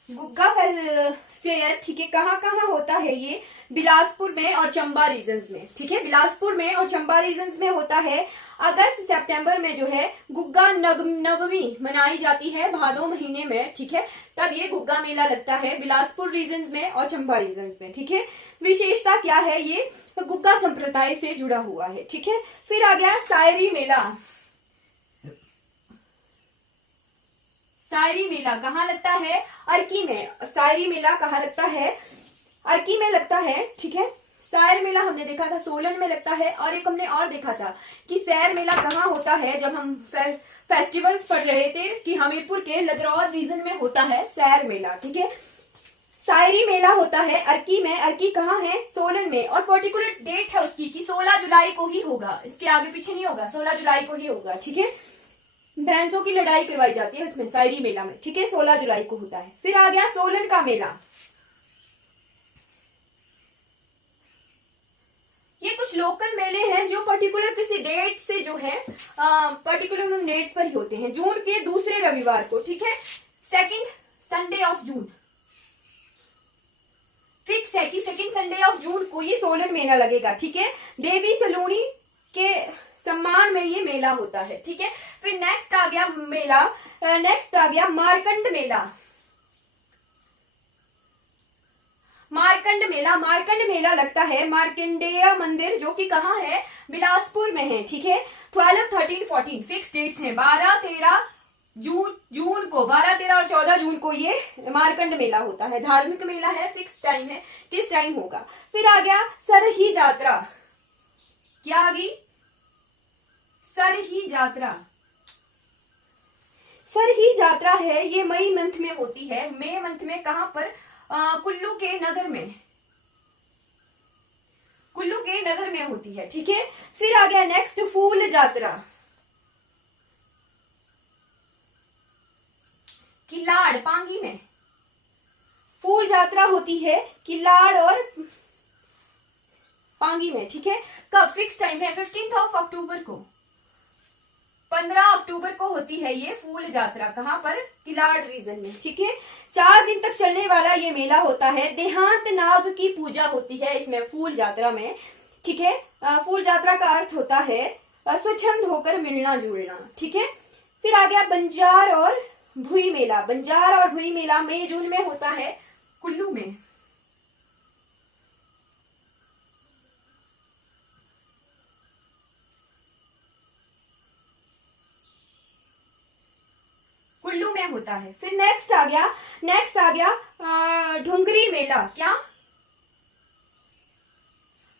गुग्गा फेयर, ठीक है, कहाँ होता है ये, बिलासपुर में और चंबा रीजन्स में, ठीक है। बिलासपुर में और चंबा रीजन्स में होता है। अगस्त सितंबर में जो है गुग्गा नवमी मनाई जाती है, भादो महीने में, ठीक है। तब ये गुग्गा मेला लगता है बिलासपुर रीजन्स में और चंबा रीजन्स में, ठीक है। विशेषता क्या है, ये गुग्गा संप्रदाय से जुड़ा हुआ है, ठीक है। फिर आ गया सायरी मेला। सायरी मेला कहाँ लगता है, अर्की में। सायरी मेला कहाँ लगता है, अर्की में लगता है, ठीक है। सायर मेला हमने देखा था सोलन में लगता है, और एक हमने और देखा था कि सैर मेला कहाँ होता है, जब हम फेस्टिवल्स पढ़ रहे थे कि हमीरपुर के लदरौर रीजन में होता है सैर मेला, ठीक है। सायरी मेला होता है अर्की में। अर्की कहाँ है, सोलन में, और पर्टिकुलर डेट है उसकी कि 16 जुलाई को ही होगा, इसके आगे पीछे नहीं होगा, 16 जुलाई को ही होगा, ठीक है। भैंसों की लड़ाई करवाई जाती है उसमें, सायरी मेला में, ठीक है, 16 जुलाई को होता है। फिर आ गया सोलन का मेला। ये कुछ लोकल मेले हैं जो पर्टिकुलर किसी डेट से जो है पर्टिकुलर उन डेट्स पर ही होते हैं, जून के दूसरे रविवार को, ठीक है, second Sunday of June. Fix है कि सेकंड संडे ऑफ जून को ये सोलन मेला लगेगा, ठीक है। देवी सलोनी के सम्मान में ये मेला होता है, ठीक है। फिर नेक्स्ट आ गया मेला, नेक्स्ट आ गया मारकंड मेला। मारकंड मेला लगता है मार्कंडेय मंदिर, जो कि कहाँ है, बिलासपुर में है, ठीक है। 12, 13, 14 फिक्स डेट्स हैं, 12, 13, जून को 12, 13 और 14 जून को ये मारकंड मेला होता है। धार्मिक मेला है, फिक्स टाइम है, किस टाइम होगा। फिर आ गया सरही यात्रा। क्या आ गई? सरही यात्रा। सरही यात्रा है, ये मई मंथ में होती है। मई मंथ में कहां पर? कुल्लू के नगर में, कुल्लू के नगर में होती है। ठीक है। फिर आ गया नेक्स्ट फूल यात्रा। किलाड़, पांगी में फूल यात्रा होती है, किलाड़ और पांगी में। ठीक है। कब? फिक्स टाइम है 15 अक्टूबर को। 15 अक्टूबर को होती है ये फूल यात्रा। कहां पर? किलाड़ रीजन में। ठीक है। 4 दिन तक चलने वाला ये मेला होता है। देहांत नाग की पूजा होती है इसमें, फूल यात्रा में। ठीक है। फूल यात्रा का अर्थ होता है स्वच्छंद होकर मिलना जुलना। ठीक है। फिर आ गया बंजार और भुई मेला। बंजार और भुई मेला मई जून में होता है, कुल्लू में। कुल्लू में होता है। फिर नेक्स्ट आ गया ढुंगरी मेला। क्या?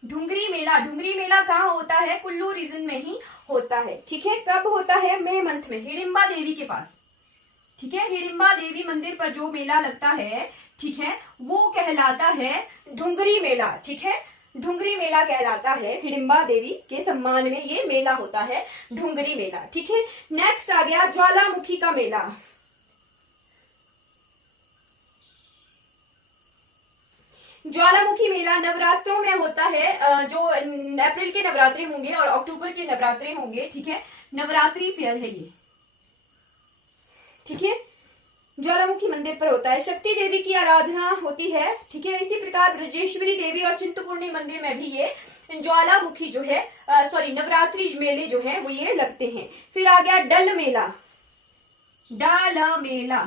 ढुंगरी मेला। ढुंगरी मेला कहाँ होता है? कुल्लू रीजन में ही होता है। ठीक है। कब होता है? मई मंथ में, हिडिंबा देवी के पास। ठीक है। हिडिंबा देवी मंदिर पर जो मेला लगता है, ठीक है, वो कहलाता है ढुंगरी मेला। ठीक है। ढुंगरी मेला कहलाता है, हिडिंबा देवी के सम्मान में ये मेला होता है, ढुंगरी मेला। ठीक है। नेक्स्ट आ गया ज्वालामुखी का मेला। ज्वालामुखी मेला नवरात्रों में होता है, जो अप्रैल के नवरात्रे होंगे और अक्टूबर के नवरात्रे होंगे। ठीक है। नवरात्रि फेयर है ये। ठीक है। ज्वालामुखी मंदिर पर होता है। शक्ति देवी की आराधना होती है। ठीक है। इसी प्रकार ब्रजेश्वरी देवी और चिंतपूर्णी मंदिर में भी ये ज्वालामुखी जो है, सॉरी, नवरात्रि मेले जो है वो ये लगते हैं। फिर आ गया डल मेला। डल मेला।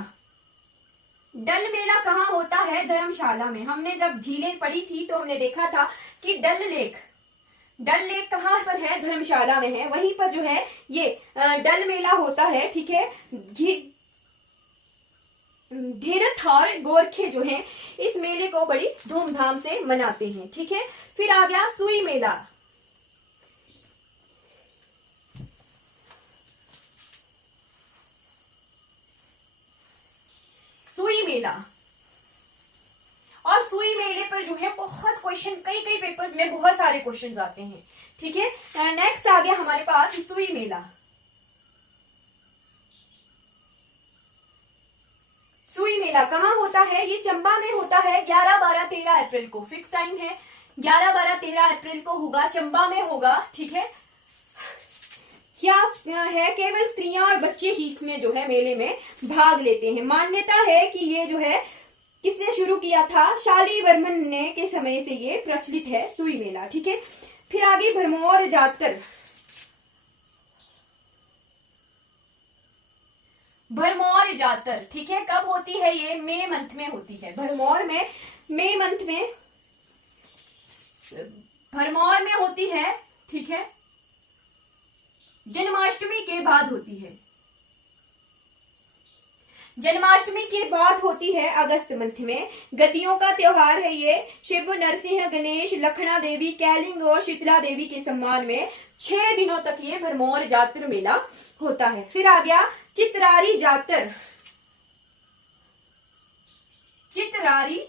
डल मेला कहाँ होता है? धर्मशाला में। हमने जब झीलें पढ़ी थी तो हमने देखा था कि डल लेक कहाँ पर है? धर्मशाला में है। वहीं पर जो है ये डल मेला होता है। ठीक है। धीरथ और गोरखे जो हैं इस मेले को बड़ी धूमधाम से मनाते हैं। ठीक है। फिर आ गया सुई मेला। सुई मेला। और सुई मेले पर जो है बहुत क्वेश्चन, कई पेपर्स में बहुत सारे क्वेश्चंस आते हैं। ठीक है। नेक्स्ट आ गया हमारे पास सुई मेला। सुई मेला कहाँ होता है? ये चंबा में होता है। 11, 12, 13 अप्रैल को फिक्स टाइम है। 11, 12, 13 अप्रैल को होगा, चंबा में होगा। ठीक है। क्या है? केवल स्त्रियां और बच्चे ही इसमें जो है मेले में भाग लेते हैं। मान्यता है कि ये जो है किसने शुरू किया था? शालीवर्मन ने के समय से ये प्रचलित है सुई मेला। ठीक है। फिर आगे भरमौर जातर। भरमौर जातर। ठीक है। कब होती है ये? मई मंथ में होती है। भरमौर में मई मंथ में भरमौर में होती है। ठीक है। जन्माष्टमी के बाद होती है। जन्माष्टमी के बाद होती है अगस्त मंथ में। गतियों का त्योहार है ये। शिव, नरसिंह, गणेश, लखना देवी, कैलिंग और शीतला देवी के सम्मान में 6 दिनों तक ये भरमौर जातर मेला होता है। फिर आ गया चित्रारी जातर। चित्रारी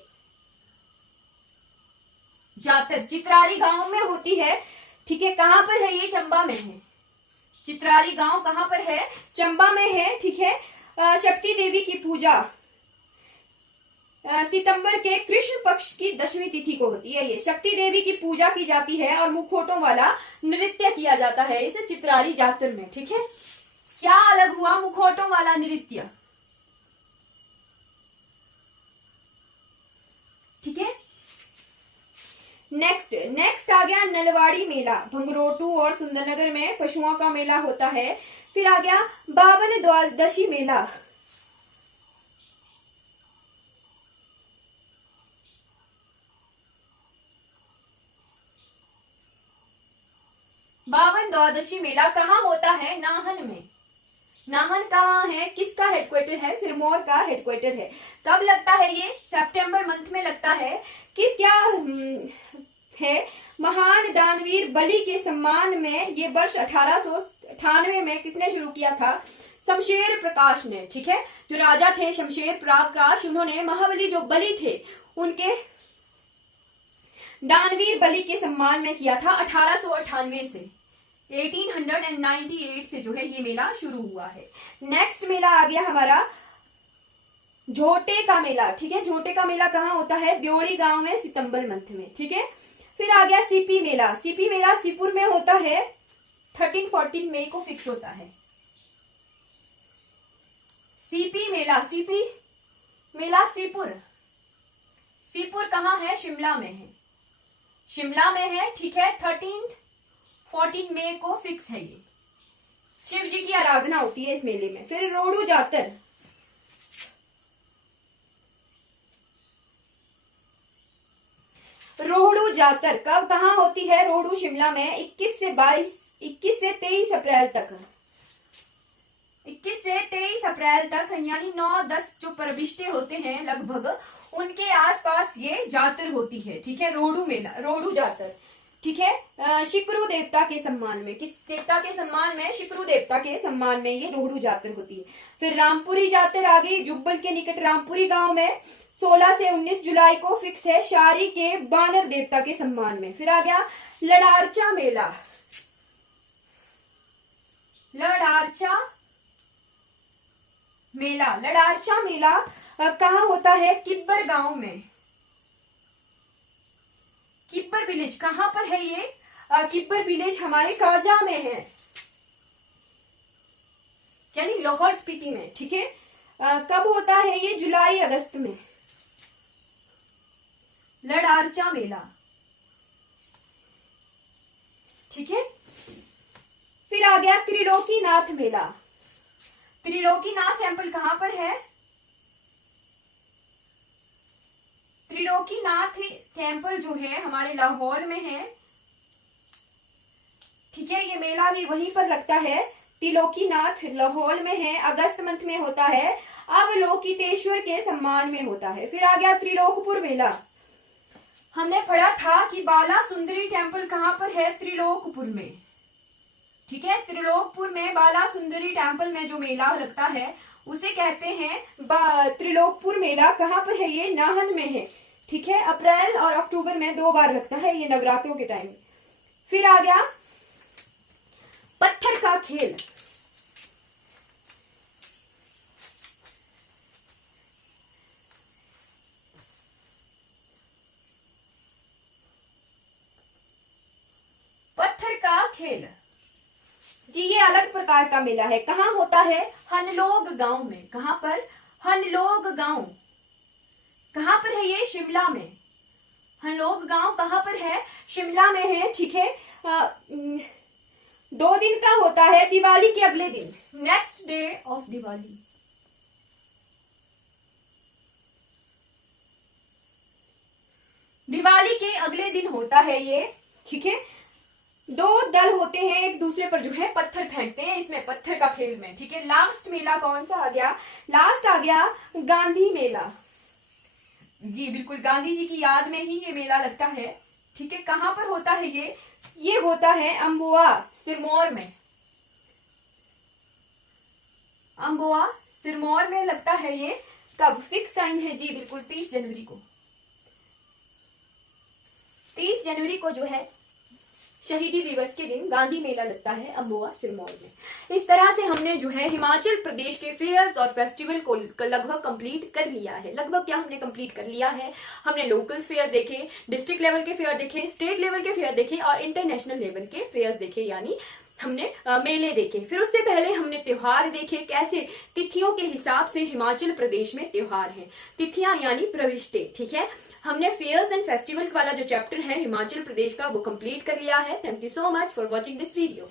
जातर चित्रारी गांव में होती है। ठीक है। कहां पर है ये? चंबा में है। चित्रारी गांव कहां पर है? चंबा में है। ठीक है। शक्ति देवी की पूजा सितंबर के कृष्ण पक्ष की 10वीं तिथि को होती है। ये शक्ति देवी की पूजा की जाती है और मुखौटों वाला नृत्य किया जाता है इस चित्रारी जातर में। ठीक है। क्या अलग हुआ? मुखौटों वाला नृत्य। ठीक है। नेक्स्ट आ गया नलवाड़ी मेला। भंगरोटू और सुंदरनगर में पशुओं का मेला होता है। फिर आ गया बावन द्वादशी मेला। बावन द्वादशी मेला कहाँ होता है? नाहन में। नाहन कहाँ है, किसका हेडक्वार्टर है, सिरमौर का हेडक्वार्टर है। कब लगता है ये, सितंबर मंथ में लगता है। कि क्या है, महान दानवीर बलि के सम्मान में ये वर्ष 1898 में किसने शुरू किया था, शमशेर प्रकाश ने। ठीक है, जो राजा थे शमशेर प्रकाश, उन्होंने महाबली जो बलि थे उनके दानवीर बलि के सम्मान में किया था 1898 से। 1898 से जो है ये मेला शुरू हुआ है। नेक्स्ट मेला आ गया हमारा झोटे का मेला। ठीक है, झोटे का मेला कहाँ होता है, द्योड़ी गांव में, सितंबर मंथ में। ठीक है, फिर आ गया सीपी मेला। सीपी मेला सीपुर में होता है, 13-14 मई को फिक्स होता है। सीपी मेला, सीपी मेला सीपुर, सीपुर कहाँ है, शिमला में है, शिमला में है। ठीक है, 13-14 मई को फिक्स है ये। शिव जी की आराधना होती है इस मेले में। फिर रोडू जातर, रोहड़ू जातर कब कहाँ होती है, रोहड़ू शिमला में 21 से 23 अप्रैल तक, 21 से 23 अप्रैल तक, यानी 9-10 जो प्रविष्टे होते हैं लगभग उनके आसपास ये जातर होती है। ठीक है, रोहड़ू मेला, रोहड़ू जातर। ठीक है, शिकरू देवता के सम्मान में, किस देवता के सम्मान में, शिकरू देवता के सम्मान में ये रोहड़ू जातर होती है। फिर रामपुरी जातर आ गई, जुब्बल के निकट रामपुरी गांव में, 16 से 19 जुलाई को फिक्स है, शारी के बानर देवता के सम्मान में। फिर आ गया लड़ारचा मेला, लड़ारचा मेला, लड़ारचा मेला कहाँ होता है, किब्बर गांव में, किब्बर विलेज। कहां पर है ये, किब्बर विलेज हमारे काजा में है, यानी लाहौर स्पीति में। ठीक है, कब होता है ये, जुलाई अगस्त में, लड़ारचा मेला। ठीक है, फिर आ गया त्रिलोकीनाथ मेला। त्रिलोकीनाथ टेम्पल कहां पर है, त्रिलोकीनाथ टेम्पल जो है हमारे लाहौर में है। ठीक है, ये मेला भी वहीं पर लगता है, त्रिलोकीनाथ लाहौर में है, अगस्त मंथ में होता है, अवलोकितेश्वर के सम्मान में होता है। फिर आ गया त्रिलोकपुर मेला। हमने पढ़ा था कि बाला सुंदरी टेम्पल कहां पर है, त्रिलोकपुर में। ठीक है, त्रिलोकपुर में बाला सुंदरी टेम्पल में जो मेला लगता है उसे कहते हैं त्रिलोकपुर मेला। कहां पर है ये, नाहन में है। ठीक है, अप्रैल और अक्टूबर में 2 बार लगता है ये, नवरात्रों के टाइम। फिर आ गया पत्थर का खेल। पत्थर का खेल जी, ये अलग प्रकार का मेला है। कहाँ होता है, हनलोग गांव में। कहां पर, हनलोग गांव। कहां पर है ये, शिमला में। हनलोग गांव कहां पर है, शिमला में है। ठीक है, 2 दिन का होता है, दिवाली के अगले दिन, next day of Diwali. Diwali के अगले दिन होता है ये। ठीक है, 2 दल होते हैं, एक दूसरे पर जो है पत्थर फेंकते हैं इसमें, पत्थर का खेल में। ठीक है, लास्ट मेला कौन सा आ गया, लास्ट आ गया गांधी मेला। जी बिल्कुल, गांधी जी की याद में ही ये मेला लगता है। ठीक है, कहां पर होता है ये होता है अम्बुआ सिरमौर में, अम्बुआ सिरमौर में लगता है ये। कब, फिक्स टाइम है जी बिल्कुल, 30 जनवरी को। 30 जनवरी को जो है शहीदी दिवस के दिन गांधी मेला लगता है अम्बुआ सिरमौर में। इस तरह से हमने जो है हिमाचल प्रदेश के फेयर्स और फेस्टिवल को लगभग कंप्लीट कर लिया है। लगभग क्या हमने कंप्लीट कर लिया है, हमने लोकल फेयर देखे, डिस्ट्रिक्ट लेवल के फेयर देखे, स्टेट लेवल के फेयर देखे और इंटरनेशनल लेवल के फेयर्स देखे, यानी हमने मेले देखे। फिर उससे पहले हमने त्योहार देखे, कैसे तिथियों के हिसाब से हिमाचल प्रदेश में त्योहार हैं, तिथियां यानी प्रविष्टे। ठीक है, हमने फेयर्स एंड फेस्टिवल वाला जो चैप्टर है हिमाचल प्रदेश का वो कंप्लीट कर लिया है। Thank you so much for watching this video.